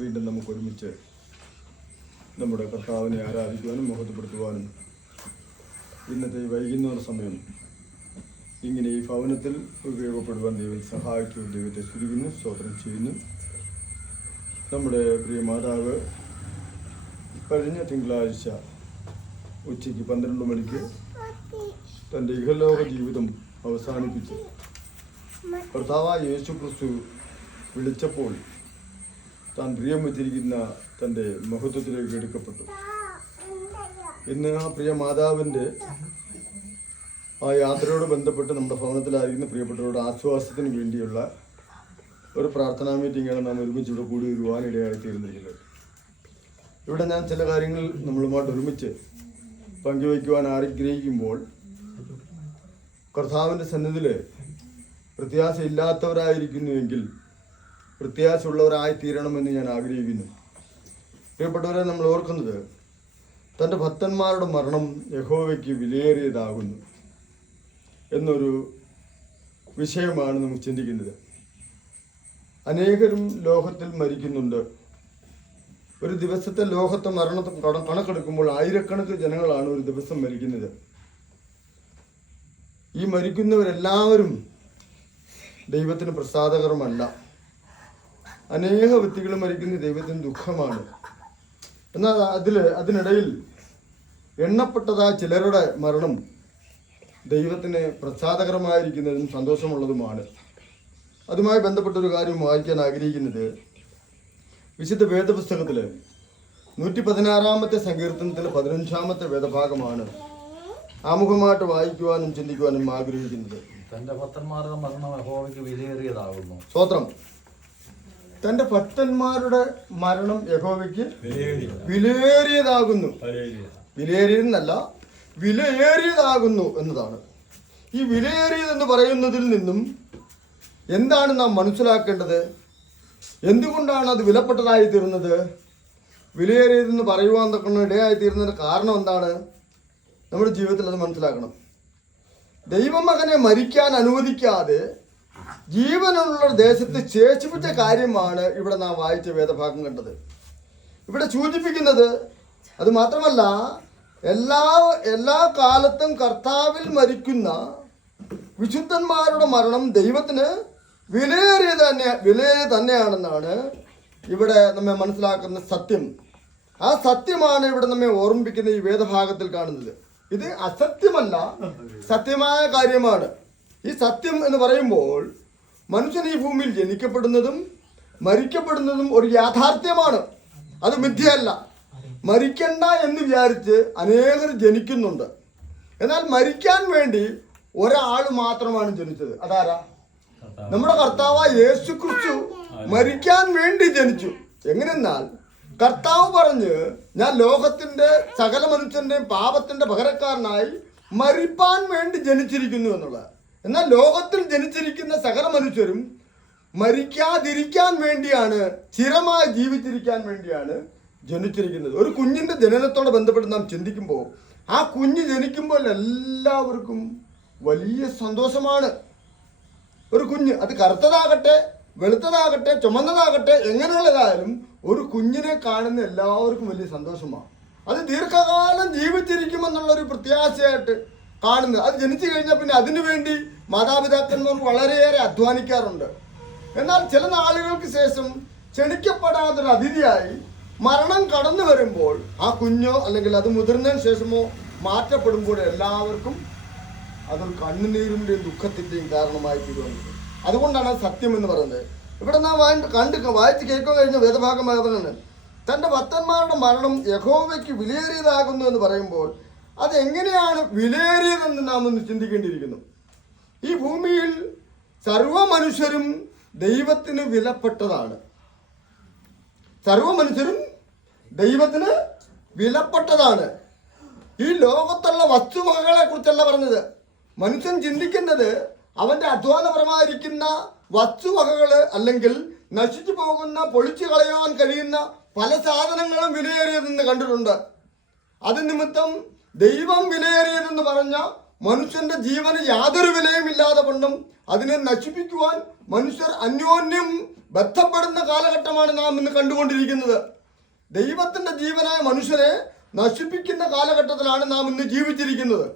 വീണ്ടും നമുക്ക് ഒരുമിച്ച് നമ്മുടെ കർത്താവിനെ ആരാധിക്കുവാനും മഹത്വപ്പെടുത്തുവാനും ഇന്നത്തെ ഈ വൈകുന്നേര സമയം ഇങ്ങനെ ഈ ഭവനത്തിൽ ഉപയോഗപ്പെടുവാൻ ദൈവം സഹായിച്ചു. ദൈവത്തെ സ്തുതിക്കുന്നു, സ്തോത്രം ചെയ്യുന്നു. നമ്മുടെ പ്രിയ മാതാവ് കഴിഞ്ഞ തിങ്കളാഴ്ച ഉച്ചയ്ക്ക് 12 മണിക്ക് തൻ്റെ ഇഹലോക ജീവിതം അവസാനിപ്പിച്ച് കർത്താവായ യേശു ക്രിസ്തു വിളിച്ചപ്പോൾ താൻ പ്രിയം വച്ചിരിക്കുന്ന തൻ്റെ മഹത്വത്തിലേക്ക് എടുക്കപ്പെട്ടു. ഇന്ന് ആ പ്രിയ മാതാവിൻ്റെ ആ യാത്രയോട് ബന്ധപ്പെട്ട് നമ്മുടെ ഭവനത്തിലായിരിക്കുന്ന പ്രിയപ്പെട്ടവരുടെ ആശ്വാസത്തിന് വേണ്ടിയുള്ള ഒരു പ്രാർത്ഥനാ മീറ്റിംഗാണ് നാം ഒരുമിച്ച് ഇവിടെ കൂടി വരുവാനിടയായി തീർന്നിരിക്കുന്നത്. ഇവിടെ ഞാൻ ചില കാര്യങ്ങൾ നമ്മളുമായിട്ട് ഒരുമിച്ച് പങ്കുവയ്ക്കുവാൻ ആഗ്രഹിക്കുമ്പോൾ കർത്താവിൻ്റെ സന്നിധിയിൽ പ്രത്യാശയില്ലാത്തവരായിരിക്കുന്നുവെങ്കിൽ പ്രത്യാശയുള്ളവരായി തീരണമെന്ന് ഞാൻ ആഗ്രഹിക്കുന്നു. പ്രിയപ്പെട്ടവരെ, നമ്മൾ ഓർക്കുന്നത് തൻ്റെ ഭക്തന്മാരുടെ മരണം യഹോവയ്ക്ക് വിലയേറിയതാകുന്നു എന്നൊരു വിഷയമാണ് നമുക്ക് ചിന്തിക്കുന്നത്. അനേകരും ലോകത്തിൽ മരിക്കുന്നുണ്ട്. ഒരു ദിവസത്തെ ലോകത്തെ മരണത്തെ കണക്കെടുക്കുമ്പോൾ ആയിരക്കണക്കിന് ജനങ്ങളാണ് ഒരു ദിവസം മരിക്കുന്നത്. ഈ മരിക്കുന്നവരെല്ലാവരും ദൈവത്തിന് പ്രസാദകരമല്ല. അനേക വ്യക്തികൾ മരിക്കുന്ന ദൈവത്തിന് ദുഃഖമാണ്. എന്നാൽ അതിനിടയിൽ എണ്ണപ്പെട്ടതായ ചിലരുടെ മരണം ദൈവത്തിന് പ്രസാദകരമായിരിക്കുന്നതും സന്തോഷമുള്ളതുമാണ്. അതുമായി ബന്ധപ്പെട്ടൊരു കാര്യം വായിക്കാൻ ആഗ്രഹിക്കുന്നത് വിശുദ്ധ വേദപുസ്തകത്തിൽ 116-ാമത്തെ സങ്കീർത്തനത്തിൽ 15-ാമത്തെ വേദഭാഗമാണ്. ആമുഖമായിട്ട് വായിക്കുവാനും ചിന്തിക്കുവാനും ആഗ്രഹിക്കുന്നത്. തന്റെ ഭക്തന്മാരുടെ മരണം യഹോവയ്ക്ക് വിലയേറിയതാകുന്നു. സ്തോത്രം. തന്റെ ഭക്തന്മാരുടെ മരണം യഹോവയ്ക്ക് വിലയേറിയതാകുന്നു. വിലയേറിയതെന്നല്ല, വിലയേറിയതാകുന്നു എന്നതാണ്. ഈ വിലയേറിയതെന്ന് പറയുന്നതിൽ നിന്നും എന്താണ് നാം മനസ്സിലാക്കേണ്ടത്? എന്തുകൊണ്ടാണ് അത് വിലപ്പെട്ടതായി തീർന്നത്? വിലയേറിയതെന്ന് പറയുവാൻ തക്ക ഇടയായി തീർന്നതിന് കാരണം എന്താണ്? നമ്മുടെ ജീവിതത്തിൽ അത് മനസ്സിലാക്കണം. ദൈവമകനെ മരിക്കാൻ അനുവദിക്കാതെ ജീവനുള്ള ദേശത്ത് ശേഷിപ്പിച്ച കാര്യമാണ് ഇവിടെ നാം വായിച്ച വേദഭാഗം കണ്ടത്. ഇവിടെ സൂചിപ്പിക്കുന്നത് അത് മാത്രമല്ല, എല്ലാ കാലത്തും കർത്താവിൽ മരിക്കുന്ന വിശുദ്ധന്മാരുടെ മരണം ദൈവത്തിന് വിലയേറിയ തന്നെയാണെന്നാണ് ഇവിടെ നമ്മെ മനസ്സിലാക്കുന്ന സത്യം. ആ സത്യമാണ് ഇവിടെ നമ്മെ ഓർമ്മിപ്പിക്കുന്ന ഈ വേദഭാഗത്തിൽ കാണുന്നത്. ഇത് അസത്യമല്ല, സത്യമായ കാര്യമാണ്. ഈ സത്യം എന്ന് പറയുമ്പോൾ മനുഷ്യൻ ഈ ഭൂമിയിൽ ജനിക്കപ്പെടുന്നതും മരിക്കപ്പെടുന്നതും ഒരു യാഥാർത്ഥ്യമാണ്. അത് മിഥ്യയല്ല. മരിക്കണ്ട എന്ന് വിചാരിച്ച് അനേകർ ജനിക്കുന്നുണ്ട്. എന്നാൽ മരിക്കാൻ വേണ്ടി ഒരാൾ മാത്രമാണ് ജനിച്ചത്. അതാരാ? നമ്മുടെ കർത്താവായ യേശു ക്രിസ്തു മരിക്കാൻ വേണ്ടി ജനിച്ചു. എങ്ങനെന്നാൽ കർത്താവ് പറഞ്ഞ്, ഞാൻ ലോകത്തിന്റെ സകല മനുഷ്യന്റെയും പാപത്തിന്റെ പകരക്കാരനായി മരിപ്പാൻ വേണ്ടി ജനിച്ചിരിക്കുന്നു എന്നുള്ളത്. എന്നാൽ ലോകത്തിൽ ജനിച്ചിരിക്കുന്ന സകല മനുഷ്യരും മരിക്കാതിരിക്കാൻ വേണ്ടിയാണ്, സ്ഥിരമായി ജീവിച്ചിരിക്കാൻ വേണ്ടിയാണ് ജനിച്ചിരിക്കുന്നത്. ഒരു കുഞ്ഞിന്റെ ജനനത്തോട് ബന്ധപ്പെട്ട് നാം ചിന്തിക്കുമ്പോൾ ആ കുഞ്ഞ് ജനിക്കുമ്പോൾ എല്ലാവർക്കും വലിയ സന്തോഷമാണ്. ഒരു കുഞ്ഞ്, അത് കറുത്തതാകട്ടെ വെളുത്തതാകട്ടെ ചുമന്നതാകട്ടെ എങ്ങനെയുള്ളതായാലും ഒരു കുഞ്ഞിനെ കാണുന്ന എല്ലാവർക്കും വലിയ സന്തോഷമാണ്. അത് ദീർഘകാലം ജീവിച്ചിരിക്കുമെന്നുള്ളൊരു പ്രത്യാശയായിട്ട് കാണുന്നത്. അത് ജനിച്ചു കഴിഞ്ഞാൽ പിന്നെ അതിനു വേണ്ടി മാതാപിതാക്കന്മാർ വളരെയേറെ അധ്വാനിക്കാറുണ്ട്. എന്നാൽ ചില നാളുകൾക്ക് ശേഷം ക്ഷണിക്കപ്പെടാത്തൊരു അതിഥിയായി മരണം കടന്നു വരുമ്പോൾ ആ കുഞ്ഞോ അല്ലെങ്കിൽ അത് മുതിർന്നതിന് ശേഷമോ മാറ്റപ്പെടുമ്പോൾ എല്ലാവർക്കും അതൊരു കണ്ണുനീരിൻ്റെയും ദുഃഖത്തിൻ്റെയും കാരണമായി തീരുന്നത്. അതുകൊണ്ടാണ് സത്യം എന്ന് പറയുന്നത്. ഇവിടെ നാം വായിച്ച് കേൾക്കാൻ കഴിഞ്ഞ വേദഭാഗമാകുന്നതാണ് തൻ്റെ ഭക്തന്മാരുടെ മരണം യഹോവയ്ക്ക് വിലയേറിയതാകുന്നു എന്ന് പറയുമ്പോൾ അത് എങ്ങനെയാണ് വിലയേറിയതെന്ന് നാം ഒന്ന് ചിന്തിക്കേണ്ടിയിരിക്കുന്നു. ഈ ഭൂമിയിൽ സർവ മനുഷ്യരും ദൈവത്തിന് വിലപ്പെട്ടതാണ്. സർവ മനുഷ്യരും ദൈവത്തിന് വിലപ്പെട്ടതാണ്. ഈ ലോകത്തുള്ള വസ്തുവകകളെ കുറിച്ചല്ല പറഞ്ഞത്. മനുഷ്യൻ ചിന്തിക്കുന്നത് അവൻ്റെ അധ്വാനപരമായിരിക്കുന്ന വസ്തുവകകൾ അല്ലെങ്കിൽ നശിച്ചു പോകുന്ന, പൊളിച്ചു കളയാൻ കഴിയുന്ന പല സാധനങ്ങളും വിലയേറിയതെന്ന് കണ്ടിട്ടുണ്ട്. അത് നിമിത്തം ദൈവം വിലയേറിയതെന്ന് പറഞ്ഞ മനുഷ്യന്റെ ജീവന് യാതൊരു വിലയും ഇല്ലാതെ കൊണ്ടും അതിനെ നശിപ്പിക്കുവാൻ മനുഷ്യർ അന്യോന്യം ബന്ധപ്പെടുന്ന കാലഘട്ടമാണ് നാം ഇന്ന് കണ്ടുകൊണ്ടിരിക്കുന്നത്. ദൈവത്തിന്റെ ജീവനായ മനുഷ്യനെ നശിപ്പിക്കുന്ന കാലഘട്ടത്തിലാണ് നാം ഇന്ന് ജീവിച്ചിരിക്കുന്നത്.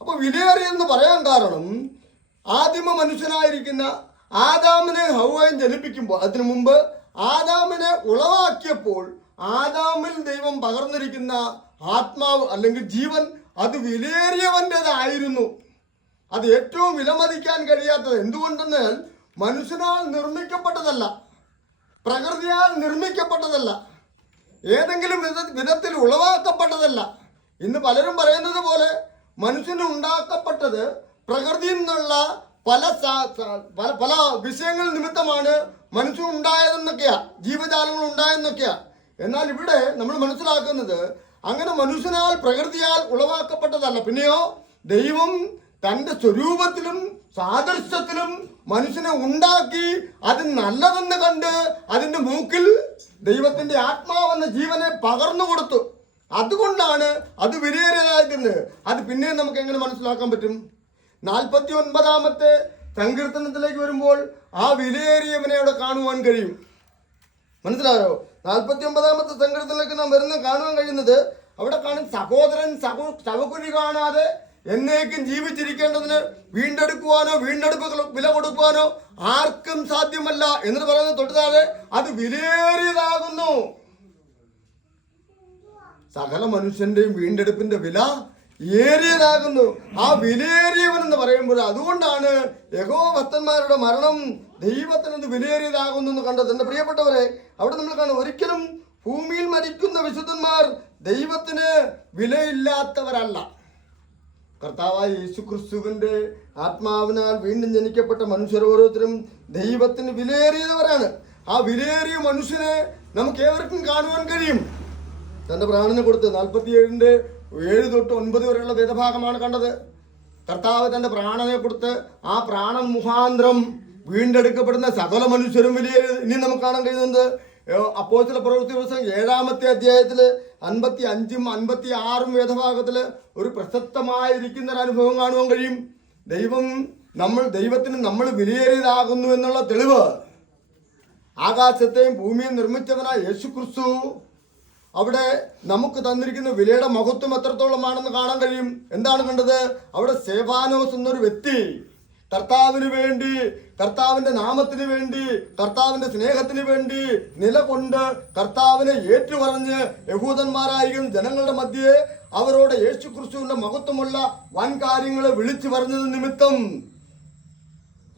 അപ്പൊ വിലയേറിയെന്ന് പറയാൻ കാരണം ആദിമ മനുഷ്യനായിരിക്കുന്ന ആദാമിനെ ഹവ്വയും ജനിപ്പിക്കുമ്പോൾ, അതിനു മുമ്പ് ആദാമിനെ ഉളവാക്കിയപ്പോൾ ആദാമിൽ ദൈവം പകർന്നിരിക്കുന്ന ആത്മാവ് അല്ലെങ്കിൽ ജീവൻ അത് വിലയേറിയവൻ്റെതായിരുന്നു. അത് ഏറ്റവും വിലമതിക്കാൻ കഴിയാത്തത്. എന്തുകൊണ്ടെന്നാൽ മനുഷ്യനാൽ നിർമ്മിക്കപ്പെട്ടതല്ല, പ്രകൃതിയാൽ നിർമ്മിക്കപ്പെട്ടതല്ല, ഏതെങ്കിലും വിധത്തിൽ ഉളവാക്കപ്പെട്ടതല്ല. ഇന്ന് പലരും പറയുന്നത് പോലെ മനുഷ്യന് ഉണ്ടാക്കപ്പെട്ടത് പ്രകൃതിയിൽ നിന്നുള്ള പല വിഷയങ്ങൾ നിമിത്തമാണ് മനുഷ്യൻ ഉണ്ടായതെന്നൊക്കെയാ, ജീവജാലങ്ങൾ ഉണ്ടായെന്നൊക്കെയാ. എന്നാൽ ഇവിടെ നമ്മൾ മനസ്സിലാക്കുന്നത് അങ്ങനെ മനുഷ്യനാൽ പ്രകൃതിയാൽ ഉളവാക്കപ്പെട്ടതല്ല. പിന്നെയോ ദൈവം തൻ്റെ സ്വരൂപത്തിലും സാദൃശ്യത്തിലും മനുഷ്യനെ ഉണ്ടാക്കി അത് നല്ലതെന്ന് കണ്ട് അതിൻ്റെ മൂക്കിൽ ദൈവത്തിൻ്റെ ആത്മാവെന്ന ജീവനെ പകർന്നു കൊടുത്തു. അതുകൊണ്ടാണ് അത് വിലയേറിയതായിരിക്കുന്നത്. അത് പിന്നെ നമുക്ക് എങ്ങനെ മനസ്സിലാക്കാൻ പറ്റും? 49-ാമത്തെ സങ്കീർത്തനത്തിലേക്ക് വരുമ്പോൾ ആ വിലയേറിയവനെ അവിടെ കാണുവാൻ കഴിയും. മനസ്സിലായോ? 49-ാമത്തെ സങ്കീർത്തനത്തിലേക്ക് നാം കാണുവാൻ കഴിയുന്നത് അവിടെ കാണും, സഹോദരൻ ശവകുഴി കാണാതെ എന്നേക്കും ജീവിച്ചിരിക്കേണ്ടതിന് വീണ്ടെടുക്കുവാനോ വീണ്ടെടുപ്പ് വില കൊടുക്കുവാനോ ആർക്കും സാധ്യമല്ല എന്ന് പറയുന്നത് തൊട്ടുതാഴെ അത് വിലയേറിയതാകുന്നു. സകല മനുഷ്യന്റെയും വീണ്ടെടുപ്പിന്റെ വില ഏറിയതാകുന്നു. ആ വിലയേറിയവൻ എന്ന് പറയുമ്പോൾ അതുകൊണ്ടാണ് യഹോവ ഭക്തന്മാരുടെ മരണം ദൈവത്തിനത് വിലയേറിയതാകുന്നു എന്ന് കണ്ടത്. എന്റെ പ്രിയപ്പെട്ടവരെ, അവിടെ നമ്മൾ കാണും, ഒരിക്കലും ഭൂമിയിൽ മരിക്കുന്ന വിശുദ്ധന്മാർ ദൈവത്തിന് വിലയില്ലാത്തവരല്ല. കർത്താവായ യേശുക്രിസ്തുവിന്റെ ആത്മാവിനാൽ വീണ്ടും ജനിക്കപ്പെട്ട മനുഷ്യർ ഓരോരുത്തരും ദൈവത്തിന് വിലയേറിയവരാണ്. ആ വിലയേറിയ മനുഷ്യനെ നമുക്ക് ഏവർക്കും കാണുവാൻ കഴിയും. തന്റെ പ്രാണനെ കൊടുത്ത് 47 തൊട്ട് 9 വരെയുള്ള വേദഭാഗമാണ് കണ്ടത്. കർത്താവ് തന്റെ പ്രാണനെ കൊടുത്ത് ആ പ്രാണൻ മുഖാന്തരം വീണ്ടെടുക്കപ്പെടുന്ന സകല മനുഷ്യരും വിലയേറിയത്. ഇനി നമുക്ക് കാണാൻ കഴിയുന്നത് അപ്പോസ്തല പ്രവൃത്തി പുസ്തകം 7-ാമത്തെ അധ്യായത്തില് 55-ഉം 56-ഉം വേദഭാഗത്തില് ഒരു പ്രസക്തമായിരിക്കുന്ന ഒരു അനുഭവം കാണുവാൻ കഴിയും. ദൈവത്തിന് നമ്മൾ വിലയേറിയതാകുന്നു എന്നുള്ള തെളിവ് ആകാശത്തെയും ഭൂമിയും നിർമ്മിച്ചവനായ യേശുക്രിസ്തു അവിടെ നമുക്ക് തന്നിരിക്കുന്ന വിലയുടെ മഹത്വം എത്രത്തോളമാണെന്ന് കാണാൻ കഴിയും. എന്താണ് കണ്ടത്? അവിടെ സ്തെഫാനോസ് എന്നൊരു വ്യക്തി കർത്താവിന് വേണ്ടി, കർത്താവിന്റെ നാമത്തിന് വേണ്ടി, കർത്താവിന്റെ സ്നേഹത്തിന് വേണ്ടി നിലകൊണ്ട് കർത്താവിനെ ഏറ്റുപറഞ്ഞ് യഹൂദന്മാരായിരിക്കുന്ന ജനങ്ങളുടെ മധ്യേ അവരോട് യേശുക്രിസ്തുവിന്റെ മഹത്വമുള്ള വൻ കാര്യങ്ങളെ വിളിച്ചു പറഞ്ഞത് നിമിത്തം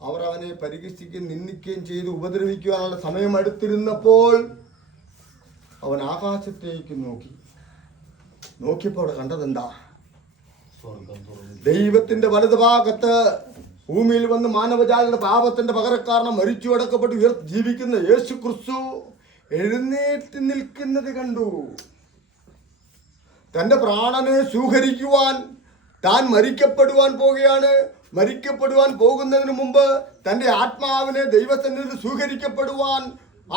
അവർ അവനെ പരിഹസിക്കുകയും നിന്ദിക്കുകയും ചെയ്ത് ഉപദ്രവിക്കുവാനുള്ള സമയം അടുത്തിരുന്നപ്പോൾ അവൻ ആകാശത്തേക്ക് നോക്കിയപ്പോൾ അവിടെ കണ്ടതെന്താ? ദൈവത്തിന്റെ വലതുഭാഗത്ത് ഭൂമിയിൽ വന്ന് മാനവജാതിയുടെ പാപത്തിന്റെ പകരക്കാരണം മരിച്ചു അടക്കപ്പെട്ട് ജീവിക്കുന്ന യേശു ക്രിസ്തു എഴുന്നേറ്റ് നിൽക്കുന്നത് കണ്ടു. തന്റെ പ്രാണനെ സ്വീകരിക്കുവാൻ താൻ മരിക്കപ്പെടുവാൻ പോകുകയാണ്. മരിക്കപ്പെടുവാൻ പോകുന്നതിന് മുമ്പ് തന്റെ ആത്മാവിനെ ദൈവസന്നിധിയിൽ സ്വീകരിക്കപ്പെടുവാൻ,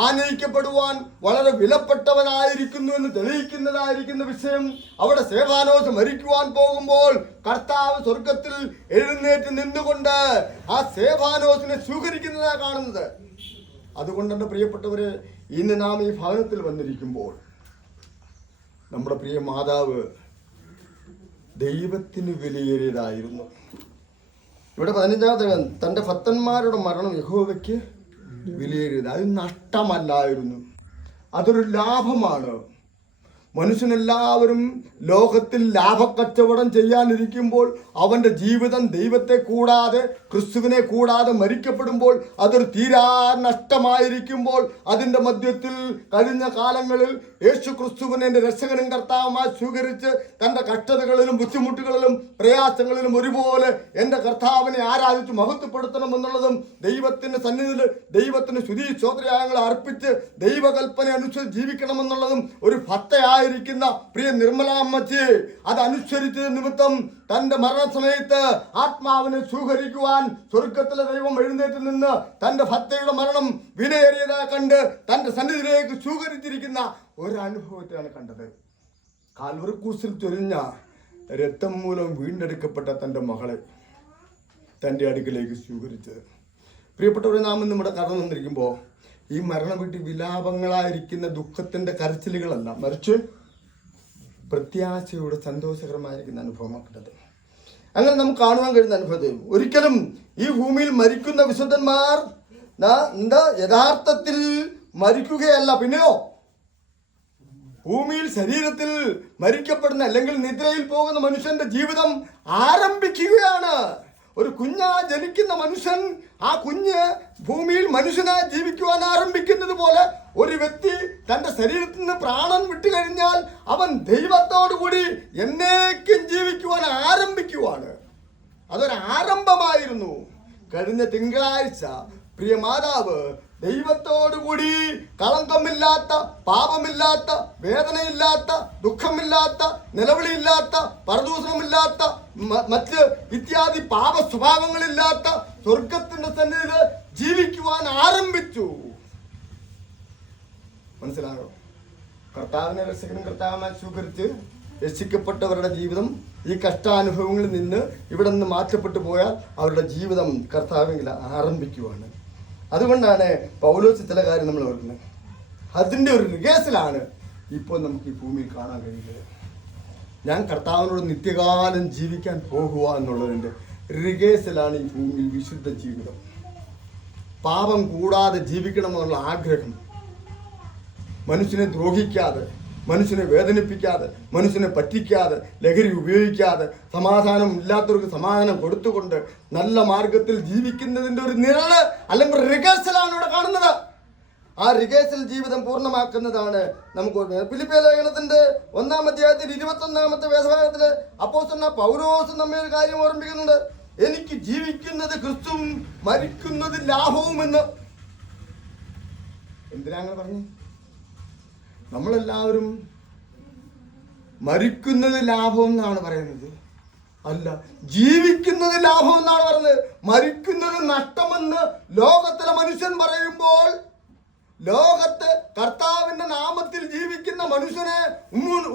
ആനയിക്കപ്പെടുവാൻ വളരെ വിലപ്പെട്ടവനായിരിക്കുന്നു എന്ന് തെളിയിക്കുന്നതായിരിക്കുന്ന വിഷയം. അവിടെ സ്തെഫാനോസ് മരിക്കുവാൻ പോകുമ്പോൾ കർത്താവ് സ്വർഗത്തിൽ എഴുന്നേറ്റ് നിന്നുകൊണ്ട് ആ സ്തെഫാനോസിനെ സ്വീകരിക്കുന്നതാണ് കാണുന്നത്. അതുകൊണ്ട് എൻ്റെ പ്രിയപ്പെട്ടവരെ, ഇന്ന് നാം ഈ ഭവനത്തിൽ വന്നിരിക്കുമ്പോൾ നമ്മുടെ പ്രിയ മാതാവ് ദൈവത്തിന് വിലയേറിയതായിരുന്നു. ഇവിടെ 15-ാമത്തെ തൻ്റെ ഭക്തന്മാരുടെ മരണം യഹോവയ്ക്ക് വിലയേറിയത്. അത് നഷ്ടമല്ലായിരുന്നു, അതൊരു ലാഭമാണ്. മനുഷ്യനെല്ലാവരും ലോകത്തിൽ ലാഭക്കച്ചവടം ചെയ്യാനിരിക്കുമ്പോൾ അവൻ്റെ ജീവിതം ദൈവത്തെ കൂടാതെ, ക്രിസ്തുവിനെ കൂടാതെ മരിക്കപ്പെടുമ്പോൾ അതൊരു തീരാ നഷ്ടമായിരിക്കുമ്പോൾ അതിൻ്റെ മധ്യത്തിൽ കഴിഞ്ഞ കാലങ്ങളിൽ യേശു ക്രിസ്തുവിനെ എൻ്റെ രക്ഷകനും കർത്താവുമായി സ്വീകരിച്ച് തൻ്റെ കഷ്ടതകളിലും ബുദ്ധിമുട്ടുകളിലും പ്രയാസങ്ങളിലും ഒരുപോലെ എൻ്റെ കർത്താവിനെ ആരാധിച്ച് മഹത്വപ്പെടുത്തണമെന്നുള്ളതും ദൈവത്തിൻ്റെ സന്നിധിയിൽ ദൈവത്തിന് സ്തുതി സ്തോത്രയാഗങ്ങൾ അർപ്പിച്ച് ദൈവകൽപ്പന അനുസരിച്ച് ജീവിക്കണമെന്നുള്ളതും ഒരു ഭക്തയായിരിക്കുന്ന പ്രിയ നിർമ്മലാമ്മച്ചി അതനുസരിച്ച് നിമിത്തം തന്റെ മരണസമയത്ത് ആത്മാവിനെ സ്വീകരിക്കുവാൻ സ്വർഗത്തിലെ ദൈവം എഴുന്നേറ്റ് നിന്ന് തന്റെ ഭക്തയുടെ മരണം വിലയേറിയതായി കണ്ട് തന്റെ സന്നിധിയിലേക്ക് സ്വീകരിച്ചിരിക്കുന്ന ഒരു അനുഭവത്തെയാണ് കണ്ടത്. കാൽവറി ക്രൂശിൽ ചൊരിഞ്ഞ രക്തം മൂലം വീണ്ടെടുക്കപ്പെട്ട തൻ്റെ മകളെ തൻ്റെ അടുക്കിലേക്ക് സ്വീകരിച്ചത്. പ്രിയപ്പെട്ടവരെ, നാം ഇന്ന് ഇവിടെ കടന്നു വന്നിരിക്കുമ്പോൾ ഈ മരണ വീട്ടിൽ വിലാപങ്ങളായിരിക്കുന്ന ദുഃഖത്തിൻ്റെ കരച്ചിലുകളല്ല, മറിച്ച് പ്രത്യാശയുടെ സന്തോഷകരമായിരിക്കുന്ന അനുഭവമാക്കുന്നത്. അങ്ങനെ നമുക്ക് കാണുവാൻ കഴിയുന്ന അനുഭവം ഒരിക്കലും ഈ ഭൂമിയിൽ മരിക്കുന്ന വിശുദ്ധന്മാർ യഥാർത്ഥത്തിൽ മരിക്കുകയല്ല, പിന്നെയോ ഭൂമിയിൽ ശരീരത്തിൽ മരിക്കപ്പെടുന്ന അല്ലെങ്കിൽ നിദ്രയിൽ പോകുന്ന മനുഷ്യന്റെ ജീവിതം ആരംഭിക്കുകയാണ്. ഒരു ജനിക്കുന്ന മനുഷ്യൻ, ആ കുഞ്ഞ് ഭൂമിയിൽ മനുഷ്യനായി ജീവിക്കുവാൻ ആരംഭിക്കുന്നത് പോലെ ഒരു വ്യക്തി തന്റെ ശരീരത്തിൽ നിന്ന് പ്രാണൻ വിട്ടുകഴിഞ്ഞാൽ അവൻ ദൈവത്തോടു കൂടി എന്നേക്കും ജീവിക്കുവാൻ ആരംഭിക്കുവാണ്. അതൊരു ആരംഭമായിരുന്നു. കഴിഞ്ഞ തിങ്കളാഴ്ച പ്രിയ മാതാവ് ദൈവത്തോടുകൂടി കളങ്കമില്ലാത്ത, പാപമില്ലാത്ത, വേദനയില്ലാത്ത, ദുഃഖമില്ലാത്ത, നിലവിളിയില്ലാത്ത, പരദൂഷണമില്ലാത്ത, മറ്റ് ഇത്യാദി പാപ സ്വഭാവങ്ങളില്ലാത്ത സ്വർഗത്തിന്റെ സന്നിധിയിൽ ജീവിക്കുവാൻ ആരംഭിച്ചു. മനസ്സിലായോ? കർത്താവിനെ രക്ഷകനും കർത്താവിനെ സ്വീകരിച്ച് രക്ഷിക്കപ്പെട്ടവരുടെ ജീവിതം ഈ കഷ്ടാനുഭവങ്ങളിൽ നിന്ന് ഇവിടെ നിന്ന് മാറ്റപ്പെട്ടു പോയാൽ അവരുടെ ജീവിതം കർത്താവിൽ ആരംഭിക്കുവാണ്. അതുകൊണ്ടാണ് പൗലോസ് ചില കാര്യം നമ്മൾ ഓർക്കുന്നത്. അതിൻ്റെ ഒരു റിഹേഴ്സലാണ് ഇപ്പോൾ നമുക്ക് ഈ ഭൂമിയിൽ കാണാൻ കഴിയുന്നത്. ഞാൻ കർത്താവിനോട് നിത്യകാലം ജീവിക്കാൻ പോകുക എന്നുള്ളതിൻ്റെ റിഹേഴ്സലാണ് ഈ ഭൂമിയിൽ വിശുദ്ധ ജീവിതം. പാപം കൂടാതെ ജീവിക്കണമെന്നുള്ള ആഗ്രഹം, മനുഷ്യനെ ദ്രോഹിക്കാതെ, മനുഷ്യനെ വേദനിപ്പിക്കാതെ, മനുഷ്യനെ പറ്റിക്കാതെ, ലഹരി ഉപയോഗിക്കാതെ, സമാധാനം ഇല്ലാത്തവർക്ക് സമാധാനം കൊടുത്തുകൊണ്ട് നല്ല മാർഗത്തിൽ ജീവിക്കുന്നതിൻ്റെ ഒരു നിഴല് അല്ലെങ്കിൽ റിഹേഴ്സലാണ് ഇവിടെ കാണുന്നത്. ആ റിഹേഴ്സൽ ജീവിതം പൂർണ്ണമാക്കുന്നതാണ് നമുക്ക് ഫിലിപ്പിയ ലേഖനത്തിന്റെ 1-ാം അധ്യായത്തിൽ 21-ാമത്തെ വേദഭാഗത്തില് അപ്പോസ്തലനായ പൗലോസ് നമ്മെ ഒരു കാര്യം ഓർമ്മിപ്പിക്കുന്നുണ്ട്. എനിക്ക് ജീവിക്കുന്നത് ക്രിസ്തുവും മരിക്കുന്നത് ലാഭവും എന്ന്. എന്തിനാ അങ്ങനെ പറഞ്ഞു? നമ്മളെല്ലാവരും മരിക്കുന്നത് ലാഭം എന്നാണ് പറയുന്നത്, അല്ല ജീവിക്കുന്നത് ലാഭം എന്നാണ് പറയുന്നത്. മരിക്കുന്നത് നഷ്ടമെന്ന് ലോകത്തിലെ മനുഷ്യൻ പറയുമ്പോൾ, ലോകത്ത് കർത്താവിന്റെ നാമത്തിൽ ജീവിക്കുന്ന മനുഷ്യനെ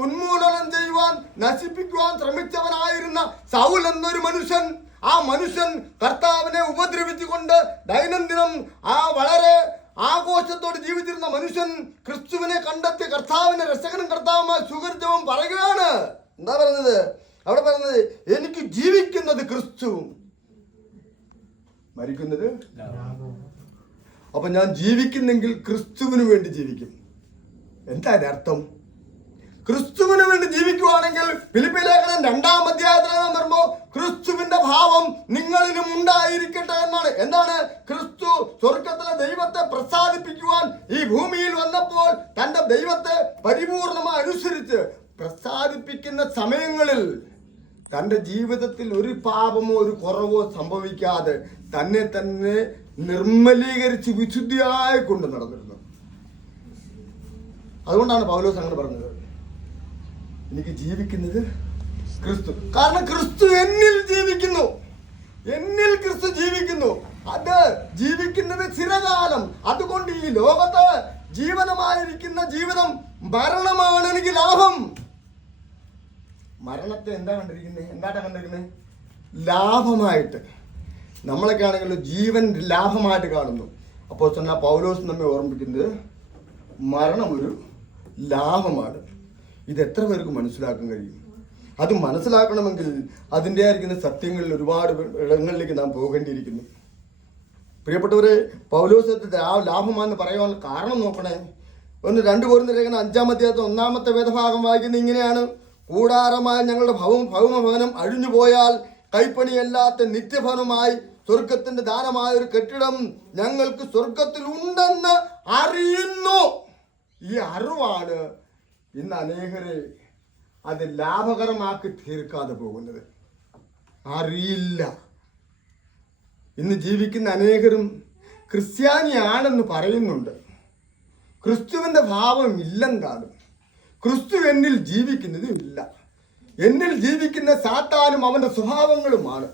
ഉന്മൂലനം ചെയ്യുവാൻ, നശിപ്പിക്കുവാൻ ശ്രമിച്ചവനായിരുന്ന സൗൽ എന്നൊരു മനുഷ്യൻ, ആ മനുഷ്യൻ കർത്താവിനെ ഉപദ്രവിച്ചുകൊണ്ട് ദൈനംദിനം വളരെ ആഘോഷത്തോട് ജീവിച്ചിരുന്ന മനുഷ്യൻ ക്രിസ്തുവിനെ കണ്ടെത്തി കർത്താവിനെ രക്ഷകനും കർത്താവുമായി സ്വീകരിച്ചവൻ പറയുകയാണ്. എന്താ പറയുന്നത്? അവിടെ പറയുന്നത് എനിക്ക് ജീവിക്കുന്നത് ക്രിസ്തുവും മരിക്കുന്നത്. അപ്പൊ ഞാൻ ജീവിക്കുന്നെങ്കിൽ ക്രിസ്തുവിന് വേണ്ടി ജീവിക്കും. എന്താ അർത്ഥം? ക്രിസ്തുവിന് വേണ്ടി ജീവിക്കുവാണെങ്കിൽ ഫിലിപ്പിയ ലേഖനം 2-ാം അധ്യായത്തിൽ വരുമ്പോ ക്രിസ്തുവിന്റെ ഭാവം നിങ്ങളിലും ഉണ്ടായിരിക്കട്ടെ എന്നാണ്. എന്താണ്? ക്രിസ്തു സ്വർഗത്തിലെ ദൈവത്തെ പ്രസാദിപ്പിക്കുവാൻ ഈ ഭൂമിയിൽ വന്നപ്പോൾ തന്റെ ദൈവത്തെ പരിപൂർണമായി അനുസരിച്ച് പ്രസാദിപ്പിക്കുന്ന സമയങ്ങളിൽ തന്റെ ജീവിതത്തിൽ ഒരു പാപമോ ഒരു കുറവോ സംഭവിക്കാതെ തന്നെ തന്നെ നിർമ്മലീകരിച്ച് വിശുദ്ധിയായി കൊണ്ട് നടന്നിരുന്നത്. അതുകൊണ്ടാണ് പൗലോസ് അങ്ങനെ പറഞ്ഞത്, എനിക്ക് ജീവിക്കുന്നത് ക്രിസ്തു. കാരണം ക്രിസ്തു എന്നിൽ ജീവിക്കുന്നു, എന്നിൽ ക്രിസ്തു ജീവിക്കുന്നു. അത് ജീവിക്കുന്നത് ചിരകാലം. അതുകൊണ്ട് ഈ ലോകത്ത് ജീവനമായിരിക്കുന്ന ജീവിതം മരണമാണ് എനിക്ക് ലാഭം. മരണത്തെ എന്താ കണ്ടിരിക്കുന്നത്? ലാഭമായിട്ട്. നമ്മളൊക്കെ ആണെങ്കിൽ ജീവൻ ലാഭമായിട്ട് കാണുന്നു. അപ്പോൾ പൗലോസ് നമ്മെ ഓർമ്മിക്കുന്നത് മരണം ഒരു ലാഭമാണ്. ഇത് എത്ര പേർക്ക് മനസ്സിലാക്കാൻ കഴിയും? അത് മനസ്സിലാക്കണമെങ്കിൽ അതിൻ്റെ ആയിരിക്കുന്ന സത്യങ്ങളിൽ ഒരുപാട് ഇടങ്ങളിലേക്ക് നാം പോകേണ്ടിയിരിക്കുന്നു. പ്രിയപ്പെട്ടവരെ, പൗലോസത്തെ ലാഭമാണെന്ന് പറയാൻ കാരണം നോക്കണേ. 2 കൊരിന്ത്യർ ലേഖനം 5-ാം അധ്യായത്തിൽ 1-ാമത്തെ വേദഭാഗം വായിക്കുന്നത് ഇങ്ങനെയാണ്: കൂടാരമായ ഞങ്ങളുടെ ഭൗമഭവനം അഴിഞ്ഞു പോയാൽ കൈപ്പണിയല്ലാത്ത നിത്യഭവനമായി സ്വർഗത്തിന്റെ ദാനമായ ഒരു കെട്ടിടം ഞങ്ങൾക്ക് സ്വർഗത്തിൽ ഉണ്ടെന്ന് അറിയുന്നു. ഈ അറിവാണ് ഇന്ന് അനേകരെ അത് ലാഭകരമാക്കി തീർക്കാതെ പോകുന്നത്. അറിയില്ല. ഇന്ന് ജീവിക്കുന്ന അനേകരും ക്രിസ്ത്യാനിയാണെന്ന് പറയുന്നുണ്ട്, ക്രിസ്തുവിന്റെ ഭാവം ഇല്ലെന്നാലും. ക്രിസ്തു എന്നിൽ ജീവിക്കുന്നതും ഇല്ല. എന്നിൽ ജീവിക്കുന്ന സാത്താനും അവന്റെ സ്വഭാവങ്ങളുമാണ്.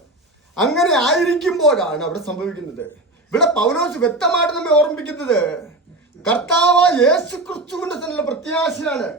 അങ്ങനെ ആയിരിക്കുമ്പോഴാണ് അവിടെ സംഭവിക്കുന്നത്. ഇവിടെ പൗലോസ് വ്യക്തമായിട്ട് നമ്മെ ഓർമ്മിപ്പിക്കുന്നത് കർത്താവ് യേശു ക്രിസ്തുവിന്റെ തന്നെയുള്ള പ്രത്യാശയാണ്.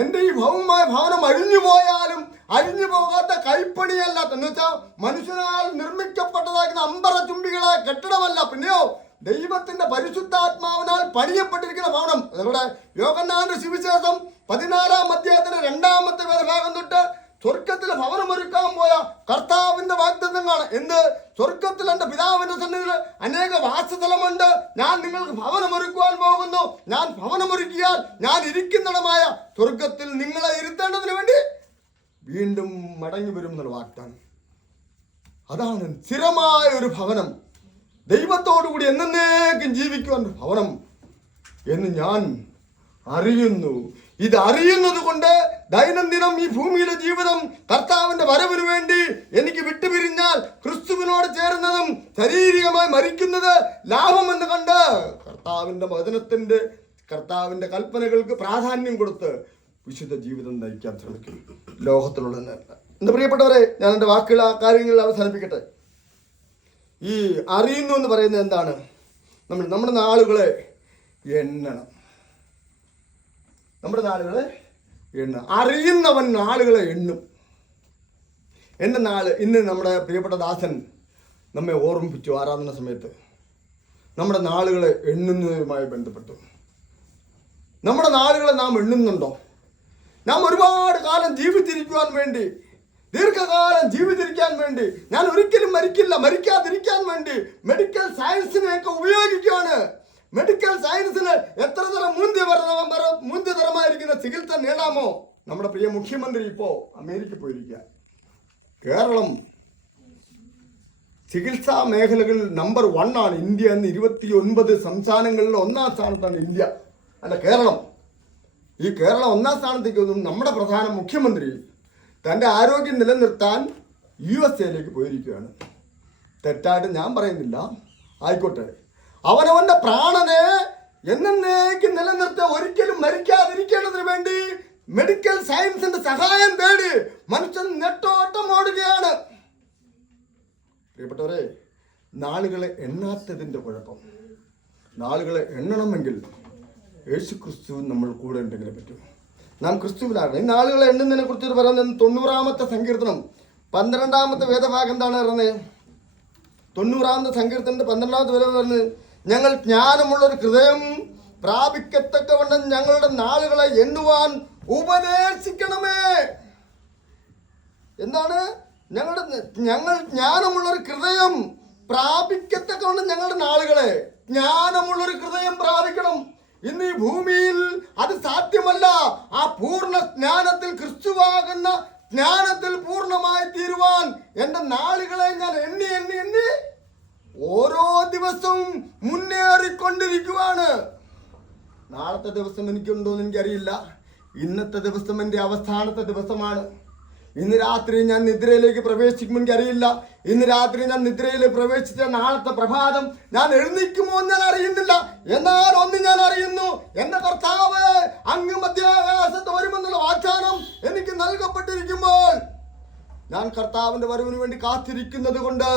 എൻ്റെ ഈ ഭൗമമായ ഭവനം അഴിഞ്ഞു പോയാലും അഴിഞ്ഞു പോകാത്ത കൈപ്പണിയല്ലാത്ത എന്ന് വെച്ചാൽ മനുഷ്യനാൽ നിർമ്മിക്കപ്പെട്ടതാകുന്ന അമ്പറ ചുംബികളായ കെട്ടിടമല്ല, പിന്നെയോ ദൈവത്തിന്റെ പരിശുദ്ധാത്മാവിനാൽ പണിയപ്പെട്ടിരിക്കുന്ന ഭവനം. നമ്മുടെ യോഹന്നാന്റെ സുവിശേഷം 14-ാം അധ്യായത്തിന്റെ 2-ാമത്തെ വേദഭാഗം തൊട്ട് സ്വർഗത്തിലെ ഭവനമൊരുക്കാൻ പോയ കർത്താവിന്റെ വാഗ്ദത്തങ്ങളാണ്. എന്ത്? സ്വർഗത്തിൽ എൻ്റെ പിതാവിന്റെ സന്നിധിയിൽ അനേക വാസസ്ഥലമുണ്ട്, ഞാൻ നിങ്ങൾക്ക് ഭവനമൊരുക്കുവാൻ പോകുന്നു, ഞാൻ ഭവനമൊരുക്കിയാൽ ഞാൻ ഇരിക്കുന്നിടമായ സ്വർഗത്തിൽ നിങ്ങളെ ഇരുത്തേണ്ടതിന് വേണ്ടി വീണ്ടും മടങ്ങി വരും എന്നുള്ള വാഗ്ദാനം. അതാണ് സ്ഥിരമായ ഒരു ഭവനം, ദൈവത്തോടുകൂടി എന്നേക്കും ജീവിക്കുവാൻ ഭവനം എന്ന് ഞാൻ അറിയുന്നു. ഇത് അറിയുന്നത് കൊണ്ട് ദൈനംദിനം ഈ ഭൂമിയിലെ ജീവിതം കർത്താവിന്റെ വരവിന് വേണ്ടി എനിക്ക് വിട്ടുപിരിഞ്ഞാൽ ക്രിസ്തുവിനോട് ചേരുന്നതും ശാരീരികമായി മരിക്കുന്നത് ലാഭമെന്ന് കണ്ട് കർത്താവിന്റെ കൽപ്പനകൾക്ക് പ്രാധാന്യം കൊടുത്ത് വിശുദ്ധ ജീവിതം നയിക്കാൻ ശ്രമിക്കും. ലോകത്തിലുള്ള എൻ്റെ പ്രിയപ്പെട്ടവരെ, ഞാൻ എൻ്റെ വാക്കുകൾ ആ കാര്യങ്ങളിൽ അവസാനിപ്പിക്കട്ടെ. ഈ അറിയുന്നു എന്ന് പറയുന്നത് എന്താണ്? നമ്മുടെ നാളുകളെ എണ്ണണം. നമ്മുടെ നാളുകളെ അറിയുന്നവൻ നാളുകളെ എണ്ണും. എൻ്റെ നാള് ഇന്ന് നമ്മുടെ പ്രിയപ്പെട്ട ദാസൻ നമ്മെ ഓർമ്മിപ്പിച്ചു ആരാധന സമയത്ത് നമ്മുടെ നാളുകളെ എണ്ണുന്നതുമായി ബന്ധപ്പെട്ടു. നമ്മുടെ നാളുകളെ നാം എണ്ണുന്നുണ്ടോ? നാം ഒരുപാട് കാലം ജീവിച്ചിരിക്കുവാൻ വേണ്ടി, ദീർഘകാലം ജീവിച്ചിരിക്കാൻ വേണ്ടി, ഞാൻ ഒരിക്കലും മരിക്കാതിരിക്കാൻ വേണ്ടി മെഡിക്കൽ സയൻസിനെയൊക്കെ ഉപയോഗിക്കുകയാണ്. മെഡിക്കൽ സയൻസിന് എത്ര തരം മൂല്യതരമായിരിക്കുന്ന ചികിത്സ നേടാമോ? നമ്മുടെ പ്രിയ മുഖ്യമന്ത്രി ഇപ്പോ അമേരിക്ക പോയിരിക്കുക. കേരളം ചികിത്സാ മേഖലകളിൽ നമ്പർ 1 ആണ്. ഇന്ത്യ എന്ന് 29 സംസ്ഥാനങ്ങളിൽ 1-ാം സ്ഥാനത്താണ് ഇന്ത്യ, അല്ല കേരളം. ഈ കേരളം 1-ാം സ്ഥാനത്തേക്കൊന്നും നമ്മുടെ പ്രധാന മുഖ്യമന്ത്രി തൻ്റെ ആരോഗ്യം നിലനിർത്താൻ USA പോയിരിക്കുകയാണ്. തെറ്റായിട്ട് ഞാൻ പറയുന്നില്ല, ആയിക്കോട്ടെ. അവനവന്റെ പ്രാണനെ എന്നേക്കും നിലനിർത്തി ഒരിക്കലും മരിക്കാതിരിക്കേണ്ടതിന് വേണ്ടി മെഡിക്കൽ സയൻസിന്റെ സഹായം തേടി മനുഷ്യൻ നെട്ടോട്ടം ഓടുകയാണ്. പ്രിയപ്പെട്ടവരെ, നാളുകളെ എണ്ണാത്തതിന്റെ കുഴപ്പം. നാളുകളെ എണ്ണണമെങ്കിൽ യേശു ക്രിസ്തു നമ്മൾ കൂടെ ഉണ്ടെങ്കിലേ പറ്റും. നാം ക്രിസ്തുവിലാണ്. ഈ നാളുകളെ എണ്ണുന്നതിനെ കുറിച്ച് പറയുന്നത് 90-ാമത്തെ സങ്കീർത്തനം 12-ാമത്തെ വേദഭാഗം എന്താണ് പറയുന്നത്? 90-ാമത്തെ സങ്കീർത്തനത്തിന്റെ 12-ാമത്തെ വേദം പറയുന്നത്, ഞങ്ങൾ ജ്ഞാനമുള്ളൊരു ഹൃദയം പ്രാപിക്കത്തക്കവണ്ണം ഞങ്ങളുടെ നാളുകളെ എണ്ണുവാൻ ഉപദേശിക്കണമേ. എന്താണ്? ഞങ്ങൾ ജ്ഞാനമുള്ളൊരു ഹൃദയം പ്രാപിക്കത്തക്കവണ്ണം ഞങ്ങളുടെ നാളുകളെ, ജ്ഞാനമുള്ളൊരു ഹൃദയം പ്രാപിക്കണം. ഇന്ന് ഈ ഭൂമിയിൽ അത് സാധ്യമല്ല. ആ പൂർണ്ണ ജ്ഞാനത്തിൽ, ക്രിസ്തുവാകുന്ന ജ്ഞാനത്തിൽ പൂർണ്ണമായി തീരുവാൻ എൻ്റെ നാളുകളെ ഞാൻ എണ്ണി എണ്ണി എണ്ണി ഓരോ ദിവസവും മുന്നേറിക്കൊണ്ടിരിക്കുവാണ്. നാളത്തെ ദിവസം എനിക്കുണ്ടോ എന്ന് എനിക്കറിയില്ല. ഇന്നത്തെ ദിവസം എൻ്റെ അവസാനത്തെ ദിവസമാണ്. ഇന്ന് രാത്രി ഞാൻ നിദ്രയിലേക്ക് പ്രവേശിക്കുമ്പോൾ എനിക്കറിയില്ല. ഇന്ന് രാത്രി ഞാൻ നിദ്രയിലേക്ക് പ്രവേശിച്ച നാളത്തെ പ്രഭാതം ഞാൻ എഴുന്നേൽക്കുമോ എന്ന് ഞാൻ അറിയുന്നില്ല. എന്നാൽ ഒന്ന് ഞാൻ അറിയുന്നു, എൻ്റെ കർത്താവ് അങ്ങ് മധ്യാകാശത്ത് വരുമെന്നുള്ള വാഗ്ദാനം എനിക്ക് നൽകപ്പെട്ടിരിക്കുമ്പോൾ ഞാൻ കർത്താവിൻ്റെ വരവിന് വേണ്ടി കാത്തിരിക്കുന്നത് കൊണ്ട്